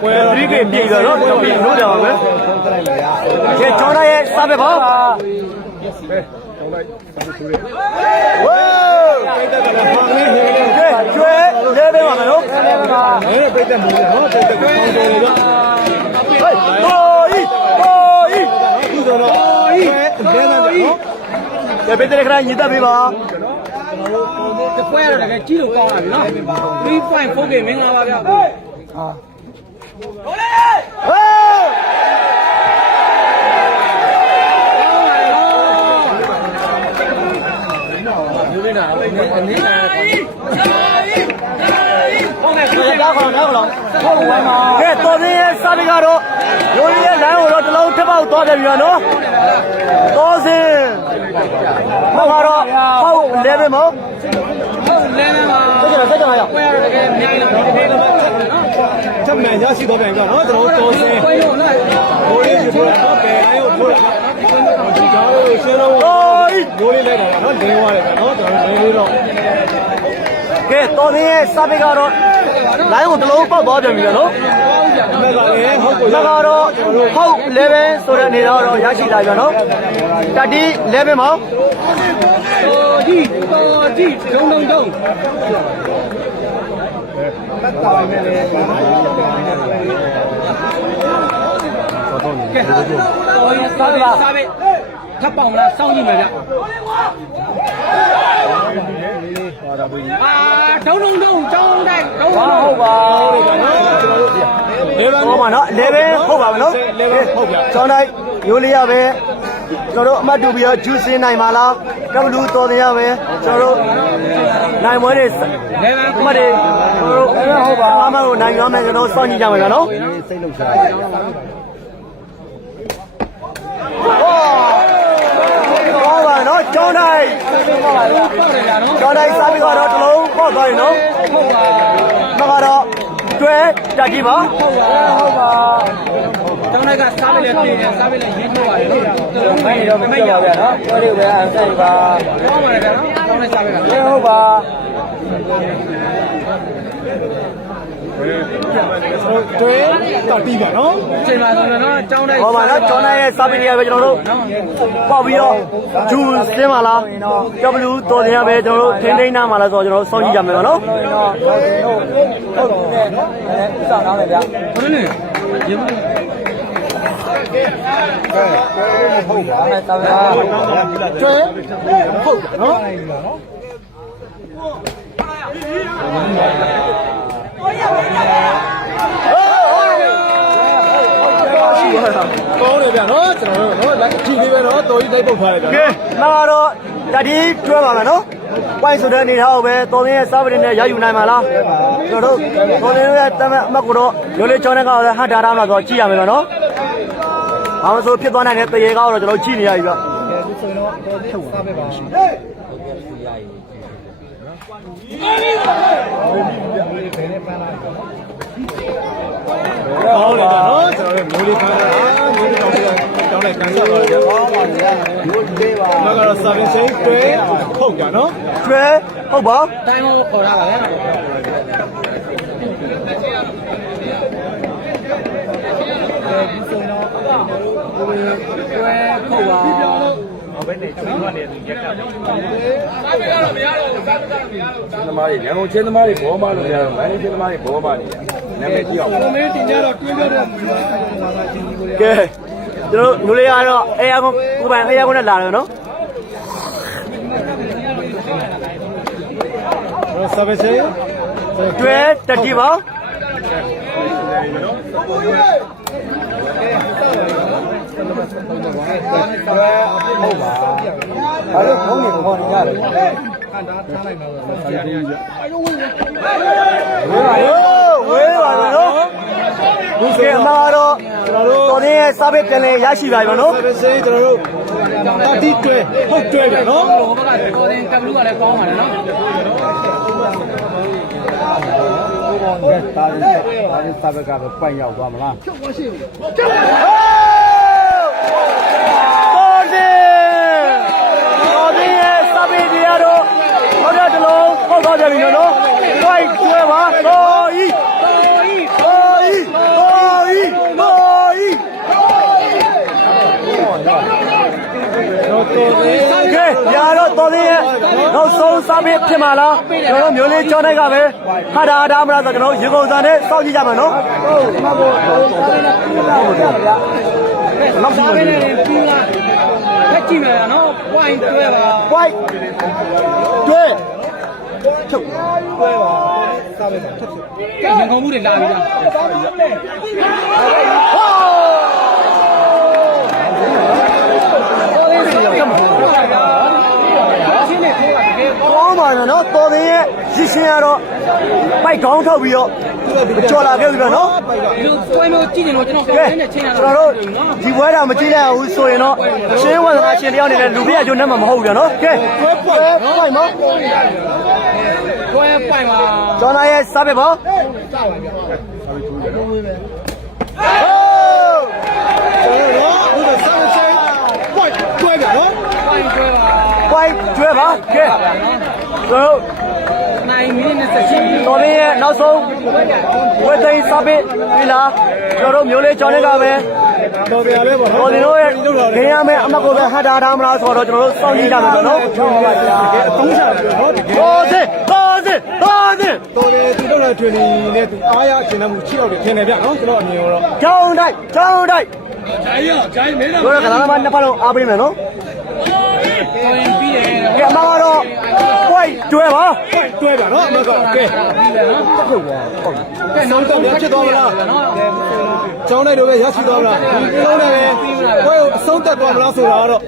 ပွဲရီကေပြည်တော့တော့ပြည်လို့ရပါမယ်ကဲကျောင်းရဲ့စားပဲပါဝေးကျွဲလဲပဲပါမယ်နော်ပိတ်သက်မှုနော်ပိတ်သက်ကိုပေါင်းတယ်ဗျဟေးခုဆိုတော့လဲတယ်နော်ကဲပိတ်တဲ့ခါညစ်တက်ပေးပါတပွဲရတော့တကယ်ကြီးလို့ကောင်းတာပြီနော်3.4 game မင်္ဂလာပါဗျာဟာဟိုလေယူနေတာအနေနဲ့ဟုတ်ကဲ့တော့ခေါ်ဟုတ်ဝမ်းပါကဲတော်သေးရဲ့စားပြီးကတော့ရိုးရဲ့လမ်းကိုတော့တစ်လုံးထပ်ပေါက်သွားပြန်ပြီနော်တော်စင်ဟောကတော့ဟုတ်လဲပဲမို့ 16ရောက် ပွဲရတော့တကယ်အများကြီးတော့တကယ်တော့ချက်မှန်ရရှိတော့ပြန်ကြနော်ကျွန်တော်တော်စင်ဘိုးလေးပြထိုးတော့ဘယ်အိုင်ကိုထိုးတာဒီကားကိုရှင်းတော့ဘိုးလေးလိုက်တာနော်လင်းသွားတယ်နော်ကျွန်တော်လင်းလေးတော့ ကဲတော်သေးရဲ့စာပေကတော့လိုင်းကိုတလုံးပေါက်သွားပြန်ပြီနော် မက်ကလည်းဟုတ်ကို ။ဒါကတော့ဟုတ်11ဆိုတဲ့အနေတော့ရရှိလာပြန်နော်။တတိ11မှာတော်ကြီးဒုံကဲတော်ရစားပဲထပ်ပေါင်လားစောင်းကြည့်မယ်ဗျဒုံကျောင်းတိုက်ဒုံ ဟုတ်ပါဟောမှာနော်11ဟုတ်ပါမနော် 11ဟုတ်ဗျာ ကျောင်းတိုင်းရိုးလေးရပဲကျွန်တော်တို့အမှတ်တူပြီးတော့ဂျူးစင်းနိုင်ပါလားကပ်ဘလူးတော်တင်ရပဲကျွန်တော်တို့နိုင်မွေးတွေအမှတ်တွေကျွန်တော်တို့ဟုတ်ပါအမှတ်ကိုနိုင်ရမယ်ကျွန်တော်စောင့်ကြည့်ကြမယ်နော်စိတ်လှုပ်ရှားဟောပါနော်ကျောင်းတိုင်းကျောင်းတိုင်းစားပြီးတော့တလုံးပေါက်သွားပြီနော်ဟုတ်ပါတော့တွဲကြကြည့်ပါဟုတ်ပါကျောင်းတိုက်ကစားပဲလေပြင်စားပဲလေရင်းထုတ်ပါတယ်လို့မိုင်းတော့မကြောက်ဗျာနော်ပြောလေးပဲအဆိုင်ပါဟောပါတယ်ဗျာနော်ကျောင်းတိုက်စားပဲလားဟုတ်ပါတွဲတော်တီးပါနော် ချိန်ပါတော့နော်ကျောင်းတိုက် ဟောပါနော်ကျောင်းတိုင်းရဲ့စာပေတွေပဲကျွန်တော်တို့ပေါက်ပြီးတော့ဂျူးစင်းပါလားကပ်ဘလူးတော်တင်ရပဲကျွန်တော်တို့ထင်းထင်းနားမှာလားဆိုတော့ကျွန်တော်တို့စောင့်ကြည့်ကြမယ်နော်ဟုတ်တယ်နော်ဥစားနားမယ်ဗျာဘယ်လိုလဲရေမဟုတ်ပါနဲ့တာပါကျွဲဟုတ်နော်ကောင်းတယ်ဗျာနော်ကျွန်တော်တို့နော်လက်ကြည့်သေးပဲနော်တော်ကြီးတိုက်ပုတ်ထားတယ်ဗျာ ကဲမှာတော့တတိကျွဲပါမယ်နော်ပွိုင်းဆိုတဲ့အနေထားကိုပဲတော်သေးရဲ့စားပရင်နဲ့ရယူနိုင်မှာလားကျွန်တော်တို့တော်သေးရဲ့တမအမတ်ကိုတော့ရိုးလေးချောင်းနဲ့ကောက်ဟတ်တာရမှာဆိုကြည့်ရမယ်နော်ဘာလို့ဆိုဖြစ်သွားနိုင်တဲ့တရေကောက်တော့ကျွန်တော်ကြည့်နေရပြီဗျဆိုရင်တော့ချုပ်စားပဲပါရှိဟေးကောင်းတယ်ဗျာနော်ကျွန်တော်တို့မျိုးလေးခါတာမျိုးလေးတောင်းလိုက်ကန်ဆက်သွားတယ်ဗျာကောင်းပါဗျာမျိုးလေးပါနောက်ကတော့စာပင်စိမ်းတွဲဟုတ်ကြနော် ကျွဲဟုတ်ပါ တိုင်းကိုခေါ်ထားပါလေဒီဆိုရင်တော့ကျွဲခုတ်ပါဘယ်နဲ့ချင်းသွားတယ်သူရက်ကစားပြရတော့မရတော့ဘူးစားပြရတော့မရတော့ဘူးချင်းသမားတွေရန်ကုန်ချင်းသမားတွေဘောမလို့မရတော့မိုင်းချင်းသမားတွေဘောမနေနာမည်ကြည့်အောင်ကိုမင်းတင်ကြတော့တွင်းပြတော့မူပါကဲကျွန်တော်လူလေးကတော့အေးရကုန်ကိုပိုင်အေးရကုန်နဲ့လာတယ်နော်စာပင်စိမ်းကျွဲတတိပါဟုတ်ပါဘာလို့ခေါင်းနေခေါ်နေကြလဲခံတာထားလိုက်တော့ဆက်ကြည့်ကြဝေးပါနော်ဒီကမှာတော့ကျွန်တော်တို့တော်သေးရဲ့စားပဲပြန်လဲရရှိပါပြီနော်စာပင်စိမ်းကျွန်တော်တို့တာတီတွဲဟုတ်တွဲဗျာနော်ဟိုဘက်ကတော်တင်ကပ်လူကလည်းကောင်းပါတယ်နော်တာရင်စာပဲကပဲပိုင်ရောက်သွားမလားချုပ်သွားရှိဘူးတော်သေးရဲ့စာပဲတွေကတော့ဟောတဲ့တလုံးပေါက်သွားကြပြီနော်တွိုက်ကျွဲပါတော်ကြီးကဲညာတော့တော်သေးရဲ့နောက်ဆုံးစားပေးဖြစ်မှာလားကျွန်တော်မျိုးလေးကြောတိုက်ကပဲဟာတာမလားဆိုကျွန်တော်ရေကုန်စားနဲ့စောင့်ကြည့်ကြမယ်နော်ဟုတ်ဒီမှာပေါ်နောက်စားပဲနဲ့ပြီးလားဖက်ကြည့်မယ်နော်ပွိုင်းတွဲပါပွိုင်းတွဲချုပ်တွဲပါစားပဲချက်ချုပ်ကဲရင်ကုန်မှုတွေလာပြီလားကောင်းပါနော်တော်သေးရဲ့ရစ်ရှင်ကတော့ပိုက်ခေါင်းထုတ်ပြီးတော့ ကြော်လာခဲ့ပြီတော့နော် ဒီလိုပွဲမျိုးကြည့်နေတော့ကျွန်တော် ကဲကျွန်တော်တို့ဒီပွဲတာမကြည့်လိုက်ဘူးဆိုရင်တော့ရှင်းဝါစကားရှင်တယောက်နေနဲ့လူပြည့်အကျိုးနဲ့မှမဟုတ်ဘူးဗျာနော်ကဲပွဲပိုင်မ ပွဲပိုင်ပါ ကျော်လာရဲ့စားပဲပေါ့ပွိုင်းကျွဲပါကဲတို့ 9 မိနစ်နဲ့ဆက်ရှိ တော်ရင်းရဲ့နောက်ဆုံးဝက်သိန်းစားပဲဒီလားကျွန်တော်တို့မျိုးလေးကျော်နေကပဲ တော်ပြပဲပေါ့ တော်နေတို့ရဲ့ခင်းရမယ်အမကိုပဲဟတ်တာထားမလားဆိုတော့ကျွန်တော်တို့စောင့်ကြည့်ကြမယ်နော် အသုံးချတယ်နော် တော်စင်တော်စင်တော်စင် တော်တယ်သူတို့လည်းထွေနေနဲ့သူအားရအကျဉ်းမှုချိအောင်တယ်ထင်တယ်ဗျနော်ကျွန်တော်အမြင်တော့ ကျောင်းတိုက်ကျောင်းတိုက် ဂျိုင်းရောဂျိုင်းမင်းတော့ တို့ကလည်းမနှစ်ဖက်လုံးအားပေးမယ်နော် ဝင်ပြီးတယ် ကဲအမကတော့ပွိုင်းကျွဲပါ တွဲပါနော်အမကကဲတက်ဖို့ပါဟုတ်ကဲနောက်တော့ဖြစ်သွားမလားကျောင်းလိုက်တော့ပဲရရှိသွားမလားဒီလုံးနဲ့ပဲဘွဲကိုအဆုံးတက်သွားမလားဆိုတာကတော့